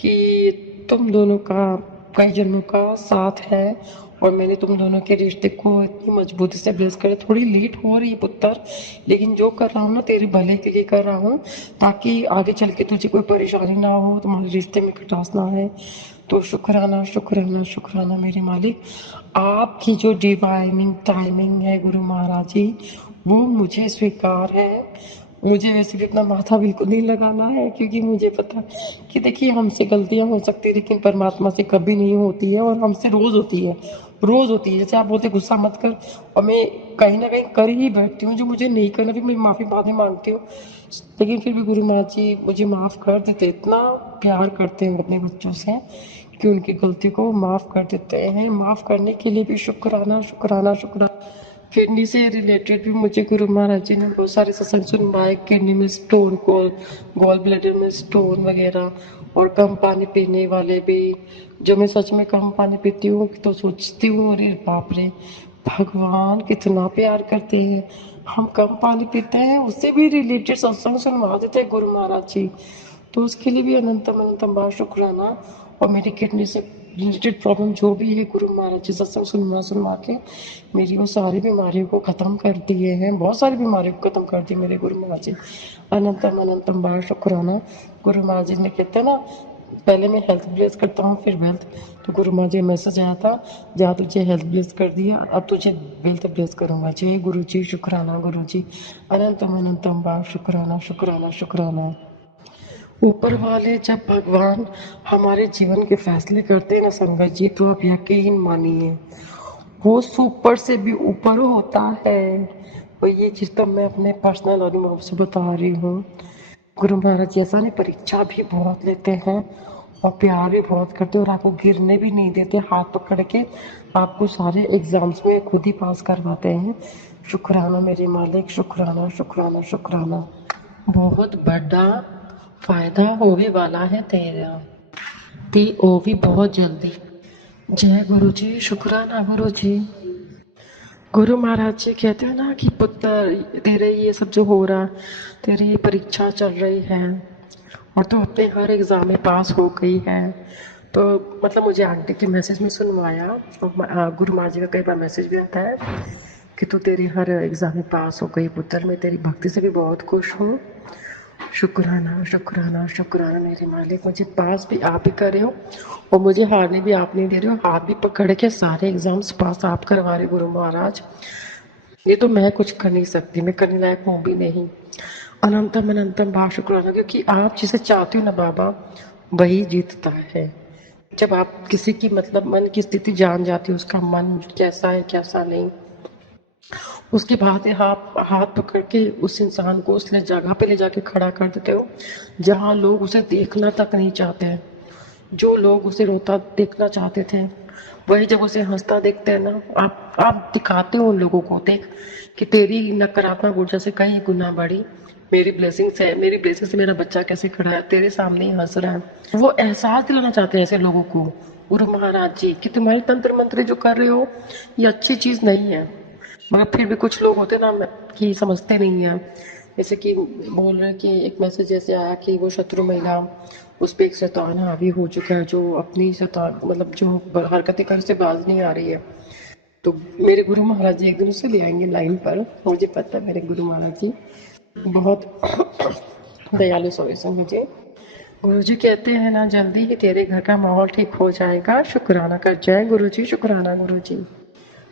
कि तुम दोनों का कई जन्मों का साथ है और मैंने तुम दोनों के रिश्ते को इतनी मजबूती से ब्लेस कर, थोड़ी लेट हो रही है पुत्र, लेकिन जो कर रहा हूँ ना तेरे भले के लिए कर रहा हूँ, ताकि आगे चल के तुझे कोई परेशानी ना हो, तुम्हारे रिश्ते में खटास ना है। तो शुक्राना शुक्राना शुक्राना मेरे मालिक, आपकी जो डिवाइनिंग टाइमिंग है गुरु महाराज जी, वो मुझे स्वीकार है। मुझे वैसे भी अपना माथा बिल्कुल नहीं लगाना है, क्योंकि मुझे पता कि देखिए हमसे गलतियां हो सकती है लेकिन परमात्मा से कभी नहीं होती है, और हमसे रोज होती है, रोज होती है। जैसे आप बोलते गुस्सा मत कर, और मैं कहीं ना कहीं कर ही बैठती हूँ, जो मुझे नहीं करना भी मैं माफी बाद में मांगती हूँ, लेकिन फिर भी गुरु महाराज जी मुझे माफ कर देते, इतना प्यार करते हैं अपने बच्चों से कि उनकी गलती को माफ कर देते हैं। माफ करने के लिए भी शुक्राना शुक्राना शुक्राना। किडनी से रिलेटेड भी मुझे गुरु महाराज जी ने बहुत सारे सत्संग सुनवाए, किडनी में स्टोन को, गॉल ब्लैडर में स्टोन वगैरह, और कम पानी पीने वाले भी। जो मैं सच में कम पानी पीती हूँ तो सोचती हूँ अरे बाप रे, भगवान कितना प्यार करते हैं, हम कम पानी पीते हैं उससे भी रिलेटेड सत्संग सुनवा देते हैं गुरु महाराज जी। तो उसके लिए भी अनंतम अनंतम बार शुक्राना। और मेरी किडनी से रिलेटेड प्रॉब्लम जो भी है गुरु महाराज जी सत्संग सुनवा सुनवा के मेरी वो सारी बीमारियों को ख़त्म कर दिए हैं, बहुत सारी बीमारियों को ख़त्म कर दी मेरे गुरु महाराज जी। अनंतम अनंतम बार शुक्राना। गुरु महाराज जी ने कहते हैं ना, पहले मैं हेल्थ ब्लेस करता हूँ फिर वेल्थ। तो गुरु महाराज जी मैसेज आया था, जहाँ तुझे हेल्थ ब्लेस कर दिया अब तुझे वेल्थ ब्लेस करूँगा। जय गुरु जी, शुक्राना गुरु जी, अनंतम अनंतम बार शुक्राना शुक्राना शुक्राना। ऊपर वाले जब भगवान हमारे जीवन के फैसले करते हैं ना संगत जी, तो आप यकीन मानिए वो सुपर से भी ऊपर होता है। और ये चीज़ तो मैं अपने पर्सनल अनुभव से बता रही हूँ। गुरु महाराज जी ऐसा नहीं, परीक्षा भी बहुत लेते हैं और प्यार भी बहुत करते हैं, और आपको गिरने भी नहीं देते, हाथ पकड़ के आपको सारे एग्जाम्स में खुद ही पास करवाते हैं। शुक्राना मेरे मालिक, शुक्राना शुक्राना शुक्राना। बहुत बड़ा फायदा होने वाला है तेरा, ती ओ भी बहुत जल्दी। जय गुरु जी, शुक्राना गुरु जी। गुरु महाराज जी कहते हैं ना कि पुत्र तेरे ये सब जो हो रहा, तेरी ये परीक्षा चल रही है और तू अपने हर एग्जाम में पास हो गई है। तो मतलब मुझे आंटी के मैसेज में सुनवाया, गुरु महाराज जी का कई बार मैसेज भी आता है कि तू तेरी हर एग्जाम में पास हो गई पुत्र, मैं तेरी भक्ति से भी बहुत खुश हूँ। शुक्राना शुक्राना शुक्राना मेरे मालिक, मुझे पास भी आप ही कर रहे हो और मुझे हारने भी आप नहीं दे रहे हो, हाथ भी पकड़ के सारे एग्जाम्स पास आप करवा रहे गुरु महाराज। ये तो मैं कुछ कर नहीं सकती, मैं करने लायक हूँ भी नहीं। अनंतम अनंतम भाव शुक्राना, क्योंकि आप जिसे चाहते हो ना बाबा वही जीतता है। जब आप किसी की मतलब मन की स्थिति जान जाती हो, उसका मन कैसा है कैसा नहीं, उसके बाद आप हाथ पकड़ के उस इंसान को उस जगह पे ले जाके खड़ा कर देते हो जहाँ लोग उसे देखना तक नहीं चाहते हैं। जो लोग उसे रोता देखना चाहते थे, वही जब उसे हंसता देखते हैं ना, आप दिखाते हो उन लोगों को, देख कि तेरी नकारात्मक ऊर्जा से कई गुना बड़ी मेरी ब्लेसिंग से, मेरी ब्लेसिंग से मेरा बच्चा कैसे खड़ा है, तेरे सामने ही हंस रहा है। वो एहसास दिलाना चाहते हैं ऐसे लोगों को गुरु महाराज जी कि तुम्हारी तंत्र मंत्र जो कर रहे हो ये अच्छी चीज नहीं है। मगर फिर भी कुछ लोग होते ना कि समझते नहीं है। जैसे कि बोल रहे कि एक मैसेज जैसे आया कि वो शत्रु महिला, उस पर एक शैतान हावी हो चुका है, जो अपनी शैतान मतलब जो हरकतें कर से बाज नहीं आ रही है। तो मेरे गुरु महाराज जी एक दिन उसे ले आएंगे लाइन पर, मुझे पता है मेरे गुरु महाराज जी बहुत दयालु स्वभाव से। मुझे गुरु जी कहते हैं ना, जल्दी ही तेरे घर का माहौल ठीक हो जाएगा, शुक्राना कर। जय गुरु जी, शुक्राना गुरु जी।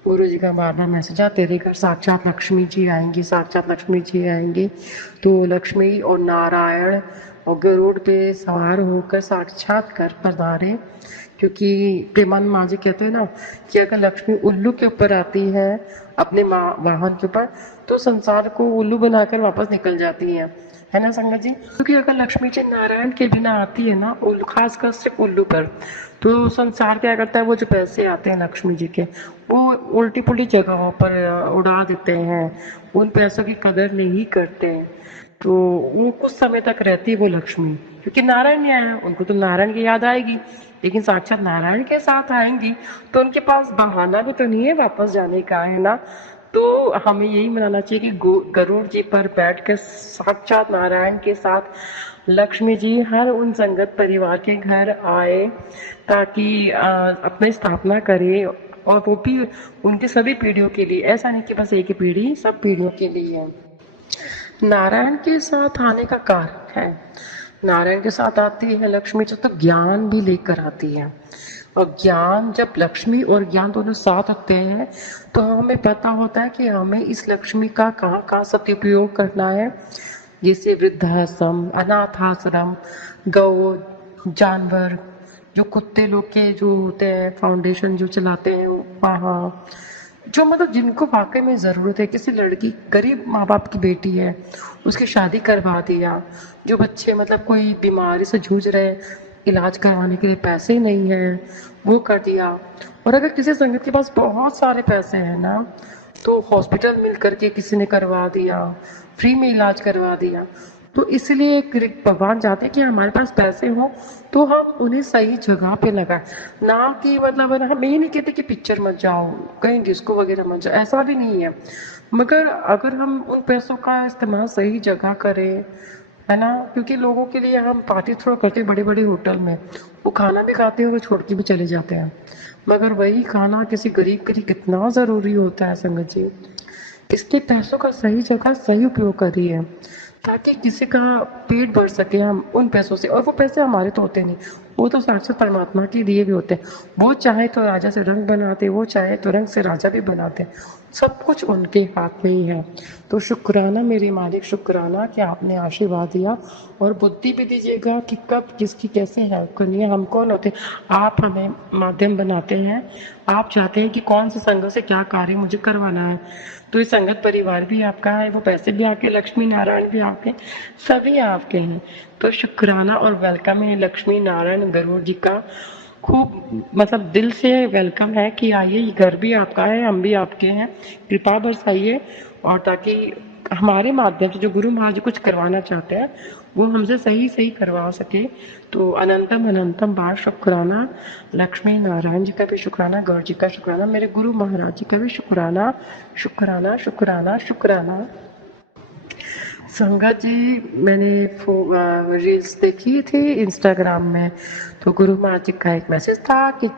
गुरु जी का बार बार मैसेज आ, तेरे घर साक्षात लक्ष्मी जी आएंगी, साक्षात लक्ष्मी जी आएंगी। तो लक्ष्मी और नारायण और गरुड़ पे सवार होकर साक्षात कर पधारे क्योंकि प्रेमानंद माँ जी कहते हैं ना कि अगर लक्ष्मी उल्लू के ऊपर आती है अपने वाहन के ऊपर, तो संसार को उल्लू बनाकर वापस निकल जाती है ना संगत जी। क्योंकि अगर लक्ष्मी जी नारायण के बिना आती है ना उल्लू, खासकर सिर्फ उल्लू पर, तो संसार क्या करता है, वो जो पैसे आते हैं लक्ष्मी जी के, वो उल्टी पुल्टी जगहों पर उड़ा देते हैं, उन पैसों की कदर नहीं करते हैं। तो वो कुछ समय तक रहती है वो लक्ष्मी, क्योंकि नारायण नहीं आया, उनको तो नारायण की याद आएगी, लेकिन साक्षात नारायण के साथ आएंगी तो उनके पास बहाना भी तो नहीं है वापस जाने का, है ना। तो हमें यही मनाना चाहिए कि गरुड़ जी पर बैठ कर साक्षात नारायण के साथ लक्ष्मी जी हर उन संगत परिवार के घर आए, ताकि अपनी स्थापना करे, और वो भी उनके सभी पीढ़ियों के लिए, ऐसा नहीं कि बस एक ही पीढ़ी, सब पीढ़ियों के लिए है। नारायण के साथ आने का कारण है, नारायण के साथ आती है लक्ष्मी जी तो ज्ञान भी लेकर आती है, और ज्ञान जब लक्ष्मी और ज्ञान दोनों साथ होते हैं तो हमें पता होता है कि हमें इस लक्ष्मी का कहाँ कहाँ सदुपयोग करना है। जैसे वृद्धाश्रम, अनाथाश्रम, गौ, जानवर, जो कुत्ते लोग के जो होते हैं फाउंडेशन जो चलाते हैं वहाँ, जो मतलब जिनको वाकई में ज़रूरत है, किसी लड़की गरीब माँ बाप की बेटी है उसकी शादी करवा दिया, जो बच्चे मतलब कोई बीमारी से जूझ रहे, इलाज करवाने के लिए पैसे नहीं है, वो कर दिया। और अगर किसी संगत के पास बहुत सारे पैसे हैं ना, तो हॉस्पिटल मिल करके किसी ने करवा दिया, फ्री में इलाज करवा दिया। तो इसलिए भगवान चाहते हैं कि हमारे पास पैसे हो तो हम उन्हें सही जगह पे लगाएं, ना कि मतलब है ना, हम ये नहीं कहते कि पिक्चर मत जाओ, कहीं डिस्को वगैरह मत जाओ, ऐसा भी नहीं है। मगर अगर हम उन पैसों का इस्तेमाल सही जगह करें, है ना, क्योंकि लोगों के लिए हम पार्टी थोड़ा करते हैं बड़े बड़े होटल में, वो खाना भी खाते हैं और छोड़ के भी चले जाते हैं, मगर वही खाना किसी गरीब के लिए कितना ज़रूरी होता है संगत जी। इसके पैसों का सही जगह सही उपयोग करिए, ताकि किसी का पेट भर सके हम उन पैसों से। और वो पैसे हमारे तो होते नहीं, वो तो साक्षात परमात्मा के दिए भी होते हैं। वो चाहे तो राजा से रंग बनाते, वो चाहे तो रंग से राजा भी बनाते, सब कुछ उनके हाथ में ही है। तो शुक्राना मेरे मालिक, शुक्राना कि आपने आशीर्वाद दिया, और बुद्धि भी दीजिएगा कि कब किसकी कैसे हेल्प करनी है। हम कौन होते, आप हमें माध्यम बनाते हैं, आप चाहते हैं कि कौन से संघ से क्या कार्य मुझे करवाना है। तो ये संगत परिवार भी आपका है, वो पैसे भी आपके, लक्ष्मी नारायण भी आपके, सभी आपके हैं। तो शुक्राना और वेलकम है लक्ष्मी नारायण गरुड़ जी का, खूब मतलब दिल से वेलकम है कि आइए, ये घर भी आपका है, हम भी आपके हैं, कृपा बरसाइए, और ताकि हमारे माध्यम से जो गुरु महाराज कुछ करवाना चाहते हैं वो हमसे सही सही करवा सके। तो अनंतम अनंतम बार शुक्राना, लक्ष्मी नारायण जी का भी शुक्राना, गौर जी का शुक्राना, मेरे गुरु महाराज जी का भी शुक्राना, शुक्राना शुक्राना शुक्राना। संगत जी, मैंने रील्स देखी थी इंस्टाग्राम में, तो गुरु महाराज जी का एक मैसेज था कि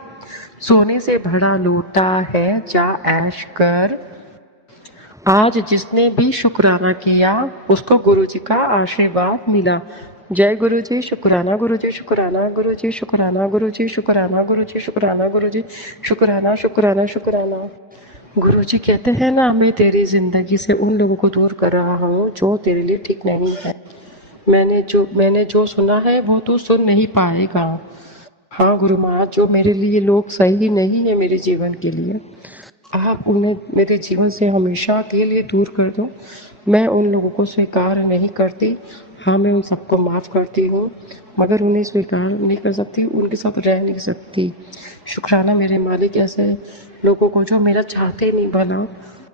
सोने से भरा लोटा है जा ऐश कर, आज जिसने भी शुक्राना किया उसको गुरु जी का आशीर्वाद मिला। जय गुरु जी, शुक्राना गुरु जी, शुक्राना गुरु जी, शुक्राना गुरु जी, शुक्राना गुरु जी, शुक्राना गुरु जी, शुक्राना शुक्राना शुक्राना। गुरु जी कहते हैं ना, मैं तेरी जिंदगी से उन लोगों को दूर कर रहा हूँ जो तेरे लिए ठीक नहीं है। मैंने जो सुना है वो तू सुन नहीं पाएगा। हाँ गुरु महाराज, जो मेरे लिए लोग सही नहीं है मेरे जीवन के लिए, आप उन्हें मेरे जीवन से हमेशा के लिए दूर कर दो। मैं उन लोगों को स्वीकार नहीं करती। हाँ, मैं उन सबको माफ़ करती हूँ, मगर उन्हें स्वीकार नहीं कर सकती, उनके साथ रह नहीं सकती। शुक्राना मेरे मालिक, ऐसे लोगों को जो मेरा चाहते नहीं भला,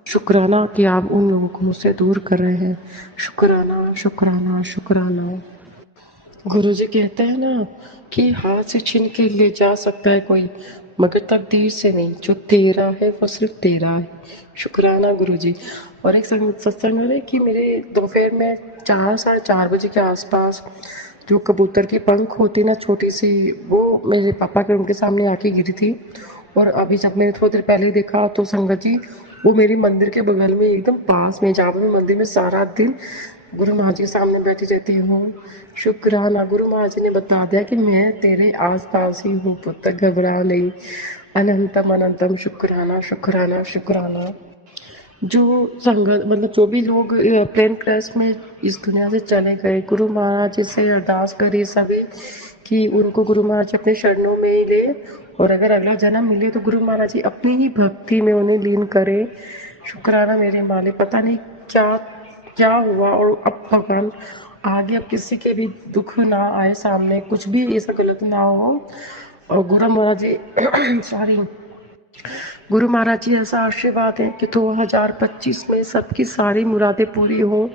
शुक्राना कि आप उन लोगों को मुझसे दूर कर रहे हैं। शुक्राना शुक्राना शुक्राना। गुरु जी कहते हैं ना कि हाथ से छीन के ले जा सकता है कोई, मगर तकदीर से नहीं, जो तेरा है वो सिर्फ तेरा है। शुक्राना गुरु जी। और एक सत्संग है कि मेरे दोपहर में 4-4:30 के आसपास जो कबूतर की पंख होती ना छोटी सी, वो मेरे पापा के उनके सामने आके गिरी थी। और अभी जब मैंने थोड़ी देर पहले देखा तो संगत जी, वो मेरी मंदिर के बगल में एकदम पास में, जहाँ पर मैं मंदिर में सारा दिन गुरु महाराज के सामने बैठी रहती हूँ। शुक्राना, गुरु महाराज ने बता दिया कि मैं तेरे आस पास ही हूँ पुत्र, घबरा नहीं। अनंतम अनंतम शुक्राना शुक्राना शुक्राना। जो संगत मतलब जो भी लोग प्लेन क्रेश में इस दुनिया से चले गए, गुरु महाराज से अरदास करी सभी कि उनको गुरु महाराज जी अपने चरणों में ही ले, और अगर अगला जन्म मिले तो गुरु महाराज जी अपनी ही भक्ति में उन्हें लीन करे। शुक्राना मेरे मालिक, पता नहीं क्या क्या हुआ, और अब भगवान आगे अब किसी के भी दुख ना आए सामने, कुछ भी ऐसा गलत ना हो। और गुरु महाराज जी सॉरी, गुरु महाराज जी ऐसा आशीर्वाद है कि 2025 में सबकी सारी मुरादें पूरी हो।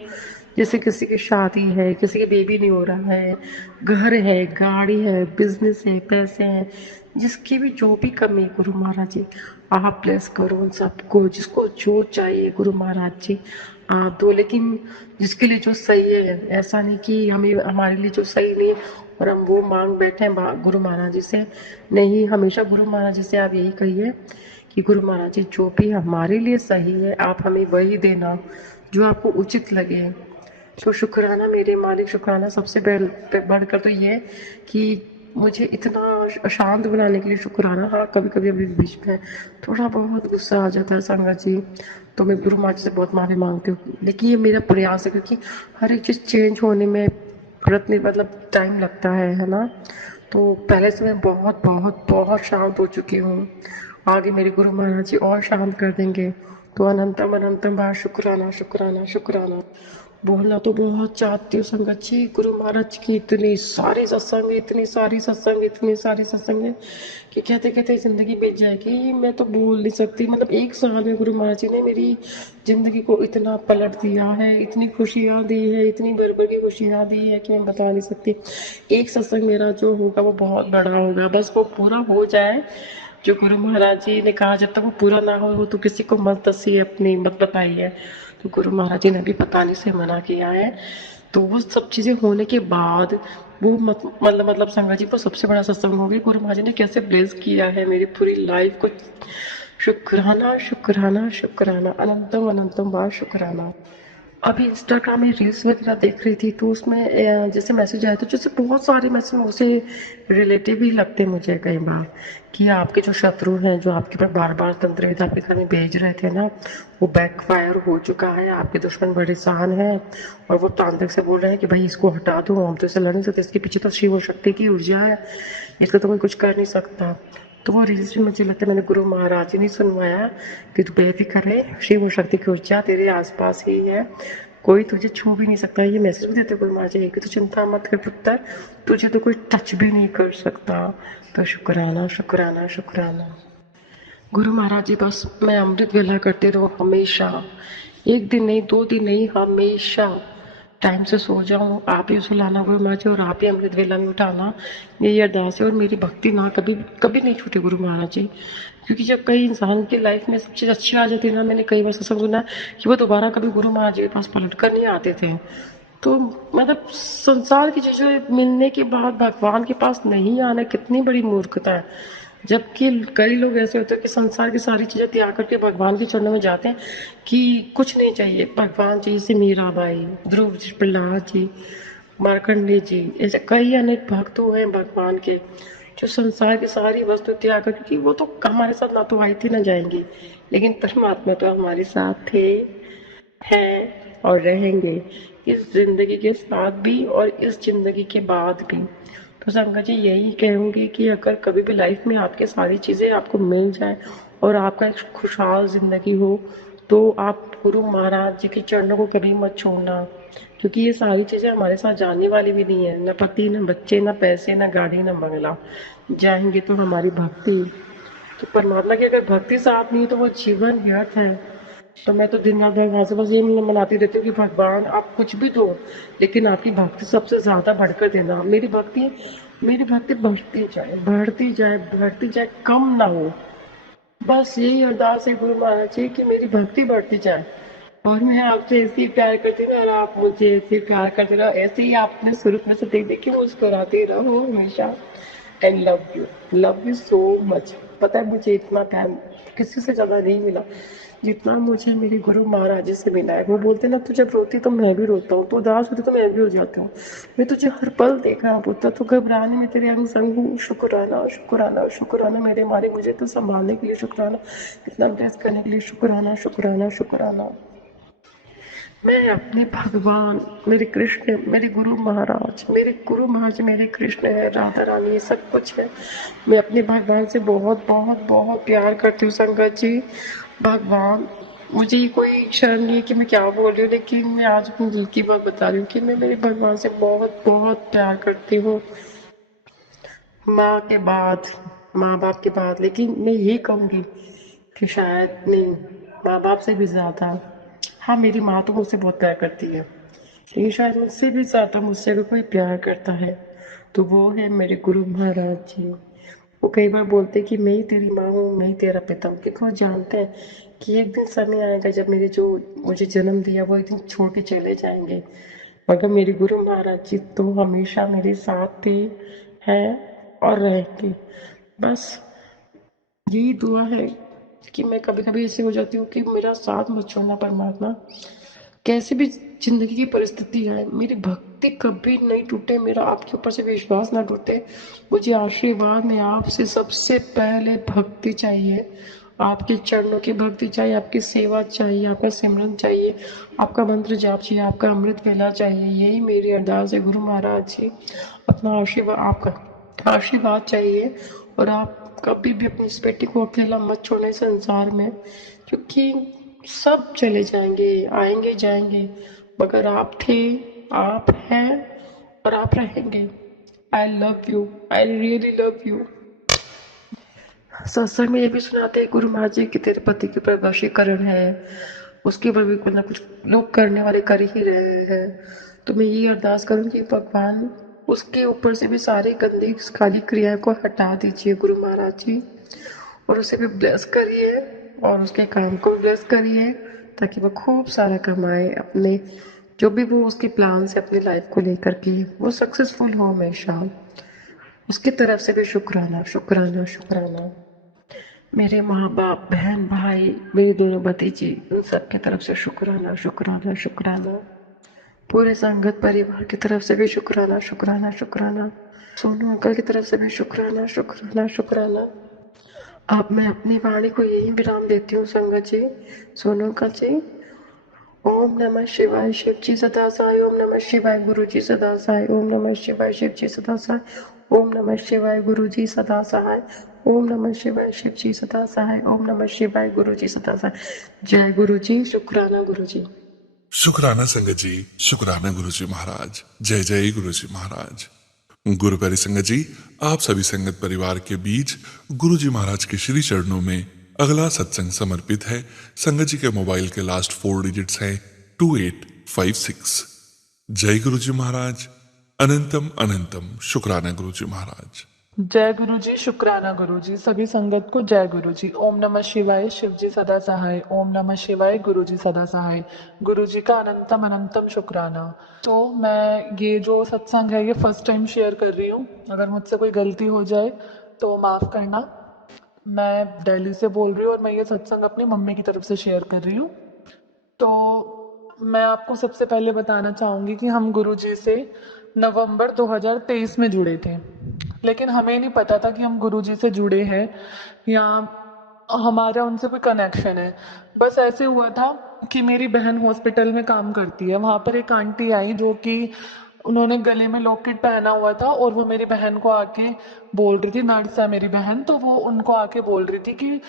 जैसे किसी की शादी है, किसी की बेबी नहीं हो रहा है, घर है, गाड़ी है, बिजनेस है, पैसे हैं, जिसकी भी जो भी कमी है, गुरु महाराज जी आप ब्लेस करो उन सबको। जिसको जो चाहिए गुरु महाराज जी आप दो, लेकिन जिसके लिए जो सही है, ऐसा नहीं कि हमें हमारे लिए जो सही नहीं है और हम वो मांग बैठे हैं गुरु महाराज जी से। नहीं, हमेशा गुरु महाराज जी से आप यही कहिए कि गुरु महाराज जी जो भी हमारे लिए सही है आप हमें वही देना, जो आपको उचित लगे। तो शुक्राना मेरे मालिक, शुक्राना सबसे बढ़कर तो ये कि मुझे इतना शांत बनाने के लिए शुक्राना। हाँ, कभी कभी अभी बीच में थोड़ा बहुत गुस्सा आ जाता है संगत जी, तो मैं गुरु महाराज से बहुत माफ़ी मांगती हूँ, लेकिन ये मेरा प्रयास है, क्योंकि हर एक चीज़ चेंज होने में मतलब टाइम लगता है ना। तो पहले से मैं बहुत बहुत बहुत शांत हो चुकी हूँ, आगे मेरे गुरु महाराज जी और शांत कर देंगे। तो अनंतम अनंतम बार शुक्राना शुक्राना शुक्राना। बोलना तो बहुत चाहती हूँ संगत जी, गुरु महाराज की इतनी सारी सत्संग, इतनी सारी सत्संग, इतनी सारी सत्संग है कि कहते कहते जिंदगी बीत जाएगी। मैं तो बोल नहीं सकती, मतलब एक साल में गुरु महाराज जी ने मेरी जिंदगी को इतना पलट दिया है, इतनी खुशियाँ दी है, इतनी भर भर की खुशियाँ दी है कि मैं बता नहीं सकती। एक सत्संग मेरा जो होगा वो बहुत बड़ा होगा, बस वो पूरा हो जाए। जो गुरु महाराज जी ने कहा जब तक वो पूरा ना हो वो तो किसी को मत दसिए, अपनी मत बताइए, तो गुरु महाराज जी ने भी बताने से मना किया है। तो वो सब चीज़ें होने के बाद वो मतलब संगत जी पर सबसे बड़ा सत्संग होगी गुरु महाराज जी ने कैसे ब्लेस किया है मेरी पूरी लाइफ को। शुक्राना शुक्राना शुक्राना, अनंतम अनंतम बार शुक्राना। अभी इंस्टाग्राम में रील्स वगैरह देख रही थी, तो उसमें जैसे मैसेज आए, तो जैसे बहुत सारे मैसेज उसे रिलेटिव ही लगते मुझे कई बार, कि आपके जो शत्रु हैं, जो आपके ऊपर बार बार तंत्र विद्या आपके घर में भेज रहे थे ना, वो बैकफायर हो चुका है। आपके दुश्मन बड़े शान हैं और वो तांत्रिक से बोल रहे हैं कि भाई इसको हटा दो, हम तो इसे लड़ नहीं सकते, इसके पीछे तो शिव शक्ति की ऊर्जा है, इसका तो कोई कुछ कर नहीं सकता। तो वो रील्स भी मुझे लगता है मैंने गुरु महाराज जी ने सुनवाया कि तू बेफिक्र रहे, शिव शक्ति की ऊर्जा तेरे आसपास ही है, कोई तुझे छू भी नहीं सकता। ये मैसेज भी देते गुरु महाराज जी कि तू चिंता मत कर पुत्र, तुझे तो कोई टच भी नहीं कर सकता। तो शुक्राना शुक्राना शुक्राना। गुरु महाराज जी बस मैं अमृत वेला करती रहूं हमेशा, एक दिन नहीं, 2 दिन नहीं, हमेशा टाइम से सो जाऊं, आप ही सुलाना गुरु महाराज जी, और आप ही अमृत वेला में उठाना, यही अरदास है। और मेरी भक्ति ना कभी कभी नहीं छूटे गुरु महाराज जी, क्योंकि जब कई इंसान की लाइफ में सब चीज़ अच्छी आ जाती है ना, मैंने कई बार सत्संग सुना कि वो दोबारा कभी गुरु महाराज जी के पास पलट कर नहीं आते थे। तो मतलब संसार की चीज़ें मिलने के बाद भगवान के पास नहीं आना कितनी बड़ी मूर्खता है। जबकि कई लोग ऐसे होते हैं कि संसार की सारी चीज़ें त्याग करके भगवान के चरणों में जाते हैं कि कुछ नहीं चाहिए। भगवान जी से मीराबाई, ध्रुव जी, प्रहलाद जी, मार्कंडे जी, ऐसे कई अनेक भक्त हुए हैं भगवान के, जो संसार की सारी वस्तु त्याग कर, क्योंकि वो तो हमारे साथ ना तो आई थी ना जाएंगी, लेकिन परमात्मा तो हमारे साथ थे, हैं और रहेंगे इस जिंदगी के साथ भी और इस जिंदगी के बाद भी। तो संगत जी यही कहूँगी कि अगर कभी भी लाइफ में आपके सारी चीज़ें आपको मिल जाए और आपका एक खुशहाल ज़िंदगी हो, तो आप गुरु महाराज जी के चरणों को कभी मत छोड़ना, क्योंकि ये सारी चीज़ें हमारे साथ जाने वाली भी नहीं है, न पति, न बच्चे, न पैसे, न गाड़ी, न बंगला, जाएंगे तो हमारी भक्ति। तो परमात्मा की अगर भक्ति साथ नहीं तो वो जीवन व्यर्थ है। तो मैं तो दिन रात भगवान से बस ये मनाती रहती हूँ कि भगवान आप कुछ भी दो, लेकिन आपकी भक्ति सबसे ज़्यादा बढ़कर देना। मेरी भक्ति बढ़ती जाए, बढ़ती जाए, बढ़ती जाए, कम ना हो। बस यही अरदास है गुरु महाराज जी कि मेरी भक्ति बढ़ती जाए और मैं आपसे ऐसे ही प्यार करती रहा और आप मुझे ऐसे ही प्यार करते रहो, ऐसे ही आपने स्वरूप में से देख देख के मुस्कुराते रहो हमेशा। And love you so much. पता है मुझे इतना प्यार किसी से ज़्यादा नहीं मिला जितना मुझे मेरे गुरु महाराज जी से मिला है। वो बोलते ना, तू जब रोती तो मैं भी रोता हूँ, तो उदास होती तो मैं भी हो जाती हूँ, मैं तुझे हर पल देखा हूँ पुत्र, तो घबराने में तेरे अंग संग हूँ। शुक्राना शुक्राना शुक्राना मेरे मालिक, मुझे तो संभालने के लिए शुक्राना, इतना ब्लेस करने के लिए शुक्राना शुक्राना शुक्राना। मैं अपने भगवान, मेरे कृष्ण, मेरे गुरु महाराज मेरे कृष्ण है, राधा रानी, ये सब कुछ है। मैं अपने भगवान से बहुत बहुत बहुत प्यार करती हूँ संगत जी। भगवान, मुझे ये कोई शर्म नहीं है कि मैं क्या बोल रही हूँ, लेकिन मैं आज अपनी दिल की बात बता रही हूँ कि मैं मेरे भगवान से बहुत बहुत प्यार करती हूँ। माँ के बाद, माँ बाप के बाद, लेकिन मैं ये कहूँगी कि शायद नहीं, माँ बाप से भी ज़्यादा। हाँ, मेरी माँ तो मुझसे बहुत प्यार करती है, लेकिन शायद मुझसे भी ज़्यादा मुझसे भी कोई प्यार करता है, तो वो है मेरे गुरु महाराज जी। वो कई बार बोलते हैं कि मैं ही तेरी माँ हूँ, मैं ही तेरा पिता हूँ, क्योंकि वो जानते हैं कि एक दिन समय आएगा जब मेरे जो मुझे जन्म दिया वो एक दिन छोड़ के चले जाएंगे, मगर मेरे गुरु महाराज जी तो हमेशा मेरे साथ थे, हैं और रहेंगे। बस यही दुआ है कि मैं कभी कभी ऐसे हो जाती हूँ कि मेरा साथ मत छोड़ना परमात्मा, कैसे भी जिंदगी की परिस्थिति आए, मेरी भक्ति कभी नहीं टूटे, मेरा आपके ऊपर से विश्वास ना टूटे। मुझे आशीर्वाद में आपसे सबसे पहले भक्ति चाहिए, आपके चरणों की भक्ति चाहिए, आपकी सेवा चाहिए, आपका सिमरन चाहिए, आपका मंत्र जाप चाहिए, आपका अमृत वेला चाहिए। यही मेरी अरदास है गुरु महाराज जी। अपना आशीर्वाद, आपका आशीर्वाद चाहिए। और आप कभी भी अपनी इस बेटी को अकेला मत छोड़ना इस संसार में, क्योंकि सब चले जाएंगे, आएंगे जाएंगे, मगर आप थे, आप हैं और आप रहेंगे। I love you, I really love you. सत्संग में ये भी सुनाते हैं गुरु महाराज जी कि तेरे पति के ऊपर वशीकरण है, उसके ऊपर भी कुछ ना कुछ लोग करने वाले कर ही रहे हैं। तो मैं ये अरदास करूँ कि भगवान उसके ऊपर से भी सारी गंदी खाली क्रियाओं को हटा दीजिए गुरु महाराज जी, और उसे भी ब्लेस करिए और उसके काम को भी ब्लेस करिए, ताकि वो खूब सारा कमाए, अपने जो भी वो उसके प्लान है अपनी लाइफ को लेकर के वो सक्सेसफुल हो हमेशा। उसकी तरफ से भी शुक्राना शुक्राना शुक्राना। मेरे माँ बाप, बहन भाई, मेरी दोनों भतीजी, उन सब की तरफ से शुक्राना शुक्राना शुक्राना। पूरे संगत परिवार की तरफ से भी शुक्राना शुक्राना शुक्राना। सोनू अंकल की तरफ से भी शुक्राना शुक्राना शुक्राना। अब मैं अपनी वाणी को यही विराम देती हूँ संगत जी। सोनू अंकल जी, ओम नमः शिवाय, शिव जी सदा साई। ओम नमः शिवाय, गुरु जी सदा साई। ओम नमः शिवाय, शिव जी सदा साई। ओम नमः शिवाय, गुरु जी सदा सहाय। ओम नमः शिवाय, शिव जी सदा सहाय। ओम नमः शिवाय, गुरु जी सदा सहाय। जय गुरु जी, शुक्राना गुरु जी। शुक्राना संगत जी, शुक्राना गुरु जी महाराज। जय जय गुरु जी महाराज। गुरु प्यारी संगत जी, आप सभी संगत परिवार के बीच गुरु जी महाराज के श्री चरणों में अगला सत्संग समर्पित है। संगत जी के मोबाइल के लास्ट 4 डिजिट्स हैं 2856। जय गुरु जी महाराज। अनंतम अनंतम शुक्राना गुरु जी महाराज। जय गुरु जी, शुक्राना गुरु जी। सभी संगत को जय गुरु जी। ओम नमः शिवाय, शिव जी सदा सहाय। ओम नमः शिवाय, गुरु जी सदा सहाय। गुरु जी का अनंतम अनंतम शुक्राना। तो मैं ये जो सत्संग है ये फर्स्ट टाइम शेयर कर रही हूँ, अगर मुझसे कोई गलती हो जाए तो माफ करना। मैं दिल्ली से बोल रही हूँ और मैं ये सत्संग अपनी मम्मी की तरफ से शेयर कर रही हूँ। तो मैं आपको सबसे पहले बताना चाहूंगी कि हम गुरुजी से नवंबर 2023 में जुड़े थे, लेकिन हमें नहीं पता था कि हम गुरुजी से जुड़े हैं या हमारा उनसे कोई कनेक्शन है। बस ऐसे हुआ था कि मेरी बहन हॉस्पिटल में काम करती है, वहां पर एक आंटी आई जो कि उन्होंने गले में लॉकेट पहना हुआ था और वो मेरी बहन को आके बोल रही थी, नर्स है मेरी बहन, तो वो उनको आके बोल रही थी कि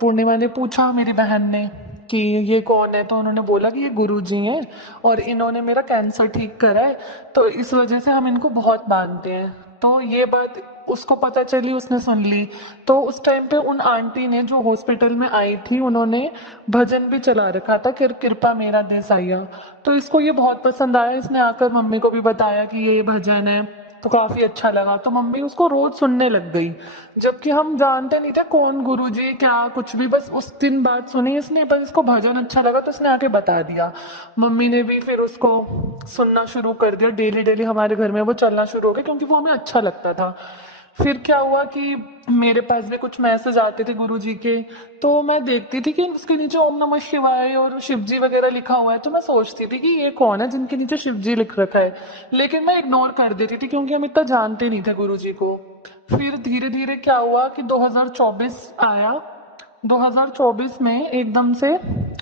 पूर्णिमा ने पूछा मेरी बहन ने कि ये कौन है, तो उन्होंने बोला कि ये गुरुजी हैं और इन्होंने मेरा कैंसर ठीक करा है, तो इस वजह से हम इनको बहुत मानते हैं। तो ये बात उसको पता चली, उसने सुन ली। तो उस टाइम पे उन आंटी ने जो हॉस्पिटल में आई थी उन्होंने भजन भी चला रखा था, कृपा मेरा देश आया। तो इसको ये बहुत पसंद आया, इसने आकर मम्मी को भी बताया कि ये भजन है, तो काफी अच्छा लगा। तो मम्मी उसको रोज सुनने लग गई, जबकि हम जानते नहीं थे कौन गुरुजी क्या कुछ भी, बस उस दिन बात सुनी इसने, बस इसको भजन अच्छा लगा तो इसने आके बता दिया। मम्मी ने भी फिर उसको सुनना शुरू कर दिया, डेली डेली हमारे घर में वो चलना शुरू हो गया क्योंकि वो हमें अच्छा लगता था। फिर क्या हुआ कि मेरे पास भी कुछ मैसेज आते थे गुरुजी के, तो मैं देखती थी कि उसके नीचे ओम नमः शिवाय और शिव जी वगैरह लिखा हुआ है, तो मैं सोचती थी कि ये कौन है जिनके नीचे शिव जी लिख रखा है, लेकिन मैं इग्नोर कर देती थी क्योंकि हम इतना जानते नहीं थे गुरुजी को। फिर धीरे धीरे क्या हुआ कि 2024 आया। 2024 में एकदम से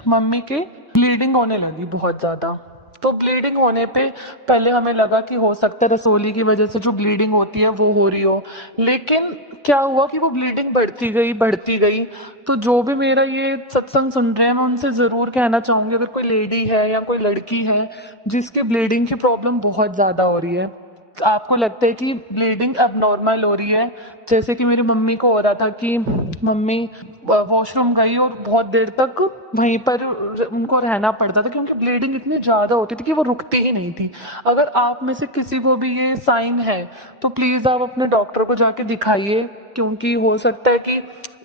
मम्मी के ब्लीडिंग होने लगी बहुत ज़्यादा। तो ब्लीडिंग होने पे पहले हमें लगा कि हो सकता है रसोली की वजह से जो ब्लीडिंग होती है वो हो रही हो, लेकिन क्या हुआ कि वो ब्लीडिंग बढ़ती गई। तो जो भी मेरा ये सत्संग सुन रहे हैं, मैं उनसे ज़रूर कहना चाहूँगी, अगर कोई लेडी है या कोई लड़की है जिसके ब्लीडिंग की प्रॉब्लम बहुत ज़्यादा हो रही है, आपको लगता है कि ब्लीडिंग अब नॉर्मल हो रही है, जैसे कि मेरी मम्मी को हो रहा था कि मम्मी वॉशरूम गई और बहुत देर तक वहीं पर उनको रहना पड़ता था क्योंकि ब्लीडिंग इतनी ज़्यादा होती थी कि वो रुकती ही नहीं थी। अगर आप में से किसी को भी ये साइन है तो प्लीज़ आप अपने डॉक्टर को जाके दिखाइए, क्योंकि हो सकता है कि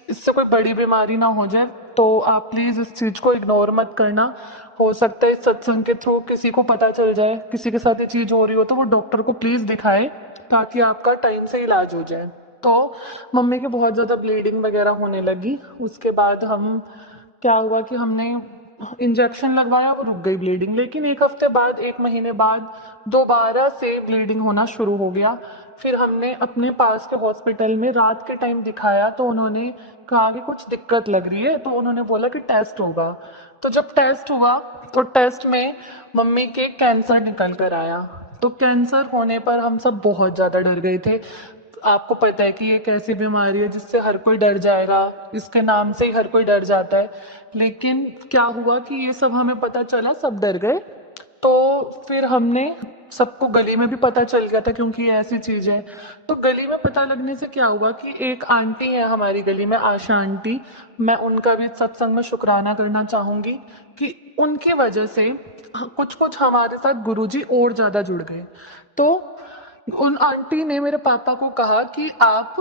इससे कोई बड़ी बीमारी ना हो जाए। तो आप प्लीज़ इस चीज़ को इग्नोर मत करना। हो सकता है इस सत्संग के थ्रू किसी को पता चल जाए, किसी के साथ ये चीज़ हो रही हो तो वो डॉक्टर को प्लीज़ दिखाए ताकि आपका टाइम से इलाज हो जाए। तो मम्मी की बहुत ज़्यादा ब्लीडिंग वगैरह होने लगी। उसके बाद हम क्या हुआ कि हमने इंजेक्शन लगवाया, वो रुक गई ब्लीडिंग, लेकिन एक हफ्ते बाद, एक महीने बाद दोबारा से ब्लीडिंग होना शुरू हो गया। फिर हमने अपने पास के हॉस्पिटल में रात के टाइम दिखाया तो उन्होंने कहा कि कुछ दिक्कत लग रही है, तो उन्होंने बोला कि टेस्ट होगा। तो जब टेस्ट हुआ तो टेस्ट में मम्मी के कैंसर निकल कर आया। तो कैंसर होने पर हम सब बहुत ज़्यादा डर गए थे। आपको पता है कि ये एक ऐसी बीमारी है जिससे हर कोई डर जाएगा, इसके नाम से ही हर कोई डर जाता है। लेकिन क्या हुआ कि ये सब हमें पता चला, सब डर गए। तो फिर हमने सबको गली में भी पता चल गया था क्योंकि ये ऐसी चीज है। तो गली में पता लगने से क्या हुआ कि एक आंटी है हमारी गली में, आशा आंटी, मैं उनका भी सत्संग में शुक्राना करना चाहूंगी कि उनकी वजह से कुछ कुछ हमारे साथ गुरुजी और ज्यादा जुड़ गए। तो उन आंटी ने मेरे पापा को कहा कि आप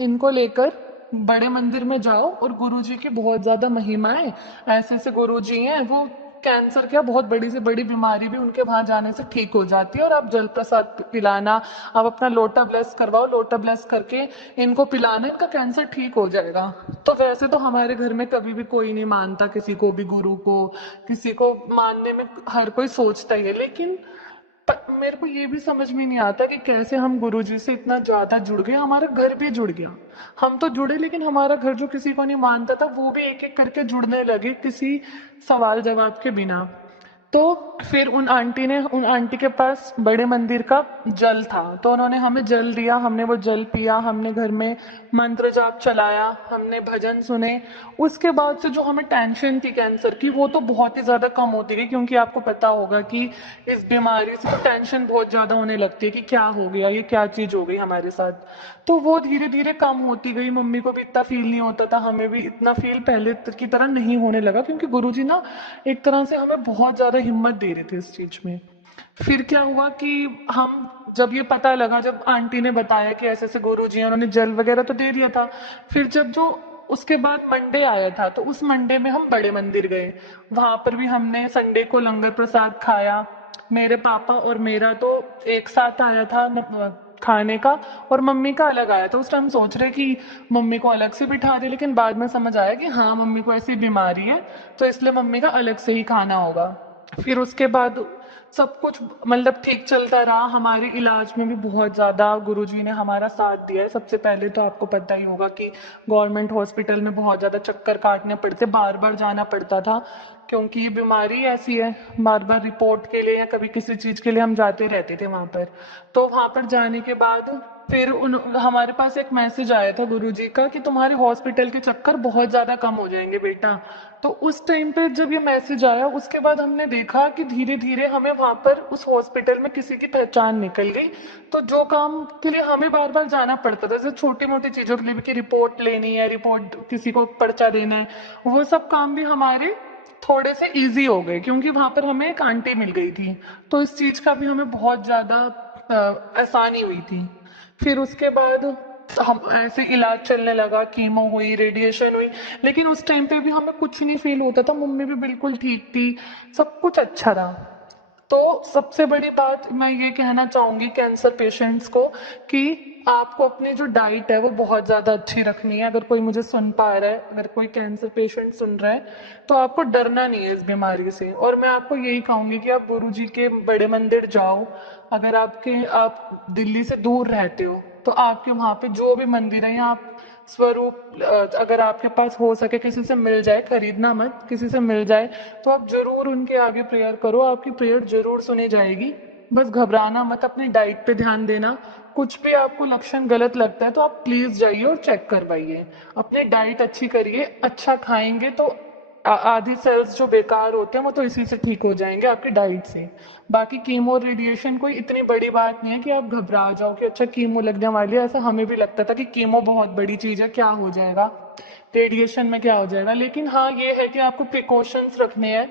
इनको लेकर बड़े मंदिर में जाओ और गुरुजी की बहुत ज्यादा महिमा है, ऐसे ऐसे गुरुजी हैं, वो कैंसर क्या बहुत बड़ी से बड़ी बीमारी भी उनके वहां जाने से ठीक हो जाती है, और आप जल प्रसाद पिलाना, आप अपना लोटा ब्लेस करवाओ, लोटा ब्लेस करके इनको पिलाना, इनका कैंसर ठीक हो जाएगा। तो वैसे तो हमारे घर में कभी भी कोई नहीं मानता किसी को भी, गुरु को किसी को मानने में हर कोई सोचता ही है, लेकिन मेरे को ये भी समझ में नहीं आता कि कैसे हम गुरुजी से इतना ज्यादा जुड़ गए, हमारा घर भी जुड़ गया। हम तो जुड़े लेकिन हमारा घर जो किसी को नहीं मानता था वो भी एक एक करके जुड़ने लगे किसी सवाल जवाब के बिना। तो फिर उन आंटी के पास बड़े मंदिर का जल था, तो उन्होंने हमें जल दिया, हमने वो जल पिया, हमने घर में मंत्र जाप चलाया, हमने भजन सुने। उसके बाद से जो हमें टेंशन थी कैंसर की वो तो बहुत ही ज्यादा कम होती गई, क्योंकि आपको पता होगा कि इस बीमारी से टेंशन बहुत ज्यादा होने लगती है कि क्या हो गया, ये क्या चीज हो गई हमारे साथ। तो वो धीरे धीरे कम होती गई, मम्मी को भी इतना फील नहीं होता था, हमें भी इतना फील पहले की तरह नहीं होने लगा, क्योंकि गुरुजी ना एक तरह से हमें बहुत ज्यादा हिम्मत दे रहे थे इस चीज में। फिर क्या हुआ कि हम जब ये पता लगा, जब आंटी ने बताया कि ऐसे ऐसे गुरुजी हैं, उन्होंने जल वगैरह तो दे दिया था। फिर जब जो उसके बाद मंडे आया था तो उस मंडे में हम बड़े मंदिर गए, वहां पर भी हमने संडे को लंगर प्रसाद खाया। मेरे पापा और मेरा तो एक साथ आया था खाने का, और मम्मी का अलग आया था। उस टाइम सोच रहे कि मम्मी को अलग से बिठा दे, लेकिन बाद में समझ आया कि हाँ मम्मी को ऐसी बीमारी है तो इसलिए मम्मी का अलग से ही खाना होगा। फिर उसके बाद सब कुछ मतलब ठीक चलता रहा, हमारे इलाज में भी बहुत ज़्यादा गुरुजी ने हमारा साथ दिया है। सबसे पहले तो आपको पता ही होगा कि गवर्नमेंट हॉस्पिटल में बहुत ज़्यादा चक्कर काटने पड़ते, बार बार जाना पड़ता था, क्योंकि ये बीमारी ऐसी है, बार बार रिपोर्ट के लिए या कभी किसी चीज़ के लिए हम जाते रहते थे वहाँ पर। तो वहाँ पर जाने के बाद फिर हमारे पास एक मैसेज आया था गुरुजी का कि तुम्हारे हॉस्पिटल के चक्कर बहुत ज़्यादा कम हो जाएंगे बेटा। तो उस टाइम पे जब ये मैसेज आया उसके बाद हमने देखा कि धीरे धीरे हमें वहां पर उस हॉस्पिटल में किसी की पहचान निकल गई। तो जो काम के लिए हमें बार बार जाना पड़ता था, जैसे छोटी मोटी चीजों के लिए भी कि रिपोर्ट लेनी है, रिपोर्ट किसी को पर्चा देना है, वो सब काम भी हमारे थोड़े से इजी हो गए क्योंकि वहां पर हमें एक आंटी मिल गई थी। तो इस चीज का भी हमें बहुत ज्यादा आसानी हुई थी। फिर उसके बाद हम ऐसे इलाज चलने लगा, कीमो हुई, रेडिएशन हुई, लेकिन उस टाइम पे भी हमें कुछ नहीं फील होता था, मम्मी भी बिल्कुल ठीक थी, सब कुछ अच्छा रहा। तो सबसे बड़ी बात मैं ये कहना चाहूंगी कैंसर पेशेंट्स को कि आपको अपनी जो डाइट है वो बहुत ज़्यादा अच्छी रखनी है। अगर कोई मुझे सुन पा रहा है, अगर कोई कैंसर पेशेंट सुन रहा है, तो आपको डरना नहीं है इस बीमारी से। और मैं आपको यही कहूंगी कि आप गुरुजी के बड़े मंदिर जाओ। अगर आप दिल्ली से दूर रहते हो तो आपके वहाँ पे जो भी मंदिर है, या आप स्वरूप अगर आपके पास हो सके किसी से मिल जाए, खरीदना मत, किसी से मिल जाए तो आप जरूर उनके आगे प्रेयर करो, आपकी प्रेयर जरूर सुनी जाएगी। बस घबराना मत, अपनी डाइट पे ध्यान देना। कुछ भी आपको लक्षण गलत लगता है तो आप प्लीज जाइए और चेक करवाइए। अपनी डाइट अच्छी करिए, अच्छा खाएंगे तो आधी सेल्स जो बेकार होते हैं वो तो इसी से ठीक हो जाएंगे, आपकी डाइट से। बाकी कीमो रेडिएशन कोई इतनी बड़ी बात नहीं है कि आप घबरा जाओ कि अच्छा कीमो लगने वाली है। ऐसा हमें भी लगता था कि कीमो बहुत बड़ी चीज है, क्या हो जाएगा रेडिएशन में, क्या हो जाएगा। लेकिन हाँ ये है कि आपको प्रिकॉशंस रखने हैं।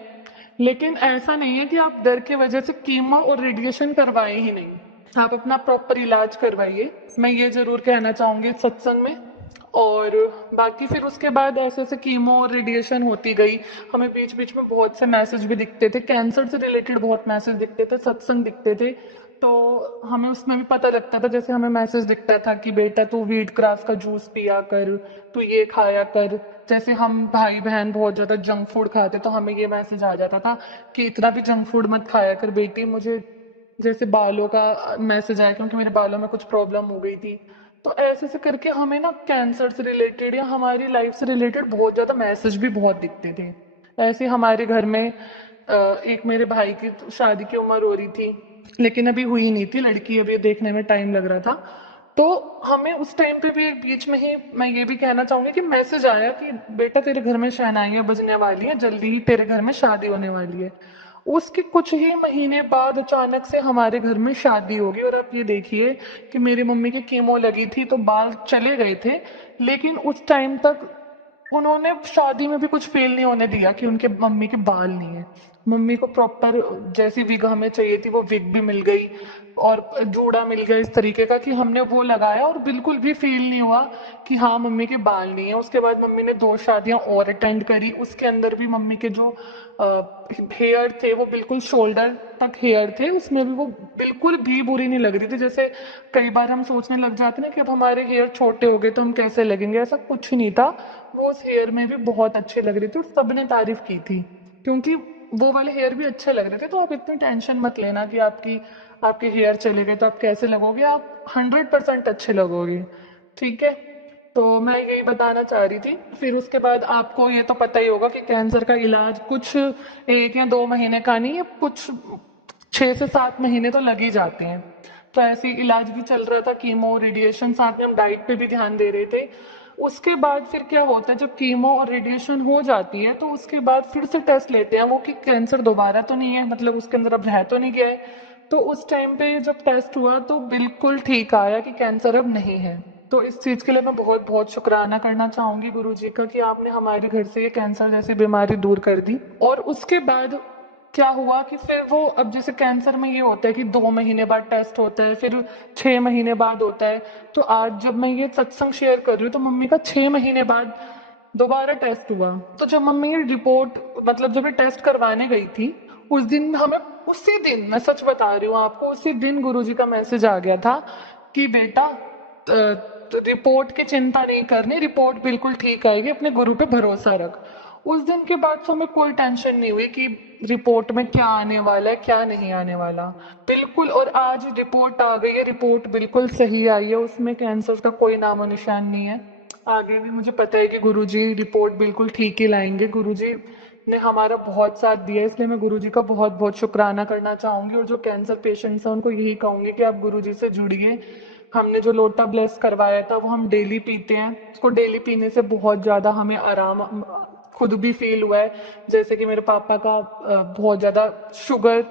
लेकिन ऐसा नहीं है कि आप डर की वजह से कीमो और रेडिएशन करवाए ही नहीं, आप अपना प्रॉपर इलाज करवाइए, मैं ये जरूर कहना चाहूंगी इस सत्संग में। और बाकी फिर उसके बाद ऐसे ऐसे कीमो और रेडिएशन होती गई, हमें बीच बीच में बहुत से मैसेज भी दिखते थे, कैंसर से रिलेटेड बहुत मैसेज दिखते थे, सत्संग दिखते थे। तो हमें उसमें भी पता लगता था, जैसे हमें मैसेज दिखता था कि बेटा तू व्हीट ग्रास का जूस पिया कर, तू ये खाया कर। जैसे हम भाई बहन बहुत ज्यादा जंक फूड खाते तो हमें ये मैसेज आ जाता था कि इतना भी जंक फूड मत खाया कर बेटी। मुझे जैसे बालों का मैसेज आया क्योंकि मेरे बालों में कुछ प्रॉब्लम हो गई थी। तो ऐसे ऐसे करके हमें ना कैंसर से रिलेटेड या हमारी लाइफ से रिलेटेड बहुत ज्यादा मैसेज भी बहुत दिखते थे। ऐसे हमारे घर में एक मेरे भाई की शादी की उम्र हो रही थी, लेकिन अभी हुई नहीं थी, लड़की अभी देखने में टाइम लग रहा था। तो हमें उस टाइम पे भी एक बीच में ही मैं ये भी कहना चाहूंगी कि मैसेज आया कि बेटा तेरे घर में शहनाइयां बजने वाली हैं, जल्दी ही तेरे घर में शादी होने वाली है। उसके कुछ ही महीने बाद अचानक से हमारे घर में शादी होगी। और आप ये देखिए कि मेरी मम्मी की कीमो लगी थी तो बाल चले गए थे, लेकिन उस टाइम तक उन्होंने शादी में भी कुछ फील नहीं होने दिया कि उनके मम्मी के बाल नहीं है। मम्मी को प्रॉपर जैसी विग हमें चाहिए थी वो विग भी मिल गई, और जूड़ा मिल गया इस तरीके का कि हमने वो लगाया और बिल्कुल भी फील नहीं हुआ कि हाँ मम्मी के बाल नहीं है। उसके बाद मम्मी ने 2 शादियां और अटेंड करी, उसके अंदर भी मम्मी के जो हेयर थे वो बिल्कुल शोल्डर तक हेयर थे, उसमें भी वो बिल्कुल भी बुरी नहीं लग रही थी। जैसे कई बार हम सोचने लग जाते ना कि अब हमारे हेयर छोटे हो गए तो हम कैसे लगेंगे, ऐसा कुछ नहीं था। वो उस हेयर में भी बहुत अच्छे लग रहे थे और सबने तारीफ की थी, क्योंकि वो वाले हेयर भी अच्छे लग रहे थे। तो आप इतनी टेंशन मत लेना कि आपके हेयर चले गए तो आप कैसे लगोगे, आप 100% अच्छे लगोगे। ठीक है, तो मैं यही बताना चाह रही थी। फिर उसके बाद आपको ये तो पता ही होगा कि कैंसर का इलाज कुछ 1 या 2 महीने का नहीं है, कुछ 6 से 7 महीने तो लग ही जाते हैं। तो ऐसे ही इलाज भी चल रहा था, कीमो रेडिएशन, साथ में हम डाइट पे भी ध्यान दे रहे थे। उसके बाद फिर क्या होता है, जब कीमो और रेडिएशन हो जाती है तो उसके बाद फिर से टेस्ट लेते हैं वो कि कैंसर दोबारा तो नहीं है, मतलब उसके अंदर अब रह तो नहीं गया है। तो उस टाइम पे जब टेस्ट हुआ तो बिल्कुल ठीक आया कि कैंसर अब नहीं है। तो इस चीज के लिए मैं बहुत बहुत शुक्राना करना चाहूंगी गुरु जी का कि आपने हमारे घर से ये कैंसर जैसी बीमारी दूर कर दी। और उसके बाद क्या हुआ कि फिर वो, अब जैसे कैंसर में ये होता है कि 2 महीने बाद टेस्ट होता है, फिर 6 महीने बाद होता है। तो आज जब मैं ये सत्संग शेयर कर रही हूँ तो मम्मी का 6 महीने बाद दोबारा टेस्ट हुआ। तो जब मम्मी ये रिपोर्ट, मतलब जब ये टेस्ट करवाने गई थी उस दिन हमें, उसी दिन, मैं सच बता रही हूँ आपको, उसी दिन गुरुजी का मैसेज आ गया था कि बेटा रिपोर्ट की चिंता नहीं करनी, रिपोर्ट बिल्कुल ठीक आएगी, अपने गुरु पे भरोसा रख। उस दिन के बाद से हमें कोई टेंशन नहीं हुई कि रिपोर्ट में क्या आने वाला है क्या नहीं आने वाला, बिल्कुल। और आज रिपोर्ट आ गई है, रिपोर्ट बिल्कुल सही आई है, उसमें कैंसर का कोई नामो निशान नहीं है। आगे भी मुझे पता है कि गुरुजी रिपोर्ट बिल्कुल ठीक ही लाएंगे। गुरुजी ने हमारा बहुत साथ दिया, इसलिए मैं गुरुजी का बहुत बहुत शुक्राना करना चाहूंगी। और जो कैंसर पेशेंट्स हैं उनको यही कहूंगी कि आप गुरुजी से जुड़िए। हमने जो लोटा ब्लेस करवाया था वो हम डेली पीते हैं, उसको डेली पीने से बहुत ज्यादा हमें आराम खुद भी फील हुआ है। जैसे कि मेरे पापा का बहुत ज्यादा शुगर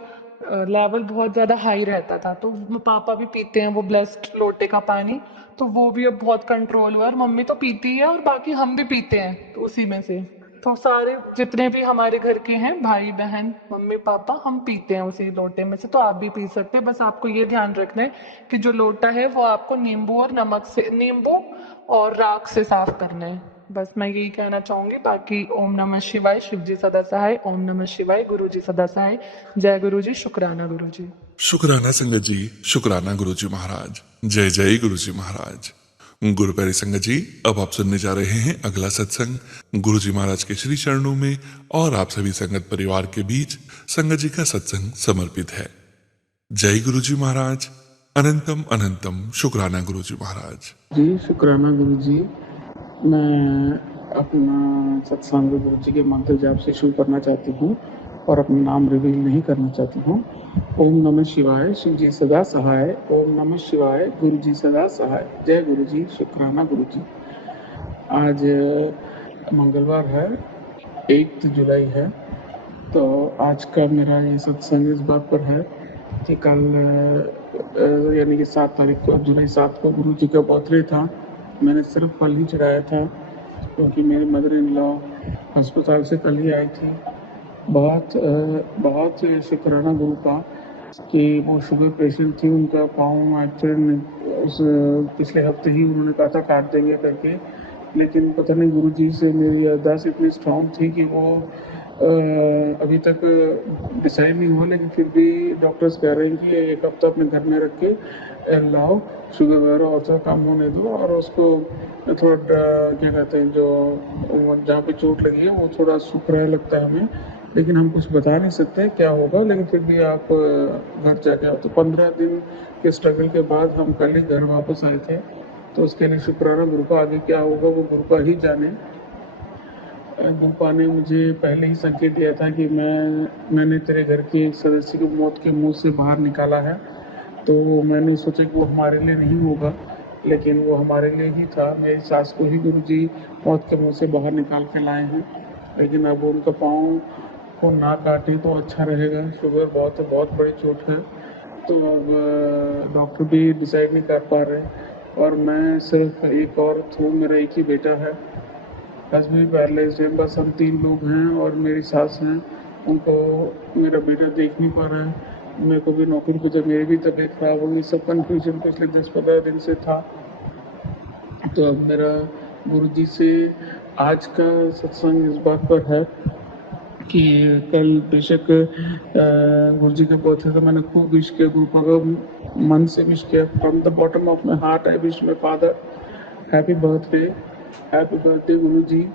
लेवल बहुत ज्यादा हाई रहता था, तो पापा भी पीते हैं वो ब्लेस्ड लोटे का पानी, तो वो भी अब बहुत कंट्रोल हुआ है। और मम्मी तो पीती है और बाकी हम भी पीते हैं तो उसी में से। तो सारे जितने भी हमारे घर के हैं, भाई बहन मम्मी पापा, हम पीते हैं उसी लोटे में से। तो आप भी पी सकते हैं, बस आपको ये ध्यान रखना है कि जो लोटा है वो आपको नींबू और नमक से, नींबू और राख से साफ करना है। बस मैं यही कहना चाहूंगी। बाकी ओम नमः शिवाय, शिव जी सदा सहाय। ओम नमः शिवाय, गुरु जी सदा सहाय। जय गुरु जी, शुक्राना गुरु जी। शुक्राना संगत जी, शुक्राना गुरु जी महाराज। जय जय गुरु जी महाराज। गुरु प्यारी संगत जी, अब आप सुनने जा रहे हैं अगला सत्संग गुरु जी महाराज के श्री चरणों में और आप सभी संगत परिवार के बीच संगत जी का सत्संग समर्पित है। जय गुरु जी महाराज। अनंतम अनंतम शुक्राना गुरु जी महाराज। जी शुक्राना गुरु जी। मैं अपना सत्संग गुरु जी के मंत्र जाप से शुरू करना चाहती हूँ और अपना नाम रिवील नहीं करना चाहती हूँ। ओम नमः शिवाय, शिव जी सदा सहाय। ओम नमः शिवाय, गुरु जी सदा सहाय। जय गुरु जी, शुक्राना गुरु जी। आज मंगलवार है, 8 जुलाई है। तो आज का मेरा ये सत्संग इस बात पर है कि कल यानी कि 7 तारीख को, जुलाई 7 को गुरु जी का बर्थडे था। मैंने सिर्फ फल ही चढ़ाया था क्योंकि मेरी मदर इन लॉ अस्पताल से कल ही आई थी। बहुत शुक्राना गुरु का कि वो शुगर पेशेंट थी, उनका पाँव एक्चुअली उस पिछले हफ्ते ही उन्होंने कहा था काट देंगे करके, लेकिन पता नहीं गुरु जी से मेरी अरदास इतनी स्ट्रांग थी कि वो अभी तक डिसाइड नहीं हुआ, लेकिन फिर भी डॉक्टर्स कह रहे हैं कि एक हफ्ता अपने घर में रख के लाओ, शुगर वगैरह और थोड़ा कम होने दो और उसको थोड़ा क्या कहते हैं, जो जहाँ पे चोट लगी है वो थोड़ा सूख रहा लगता है हमें, लेकिन हम कुछ बता नहीं सकते क्या होगा, लेकिन फिर भी आप घर जाके आओ। तो 15 दिन के स्ट्रगल के बाद हम कल ही घर वापस आए थे। तो उसके लिए शुक्राना गुरु का। आगे क्या होगा वो गुरु का ही जाने। गुरुपा ने मुझे पहले ही संकेत दिया था कि मैंने तेरे घर के एक सदस्य को मौत के मुंह से बाहर निकाला है। तो मैंने सोचा कि वो हमारे लिए नहीं होगा, लेकिन वो हमारे लिए ही था। मेरी सास को ही गुरु जी मौत के मुंह से बाहर निकाल के लाए हैं, लेकिन अब उनका पाँव को ना काटे तो अच्छा रहेगा। शुगर बहुत बड़ी चोट है, तो अब डॉक्टर भी डिसाइड नहीं कर पा रहे और मैं सिर्फ एक औरत हूँ, मेरा एक ही बेटा है। हस्बैंड भी पैरलाइज्ड है, बस हम 3 लोग हैं और मेरी सास हैं। उनको मेरा बेटा देख नहीं पा रहा है। मेरे को भी नौकरी पे, जब मेरी भी तबीयत खराब होगी, सब कन्फ्यूजन पिछले 10-15 दिन से था। तो अब मेरा गुरु जी से आज का सत्संग इस बात पर है कि कल बेशक गुरु जी के बर्थडे था, मैंने खूब विश किया, गुरुपा का मन से विश किया। From the bottom of my heart I wish my father happy birthday Guru ji.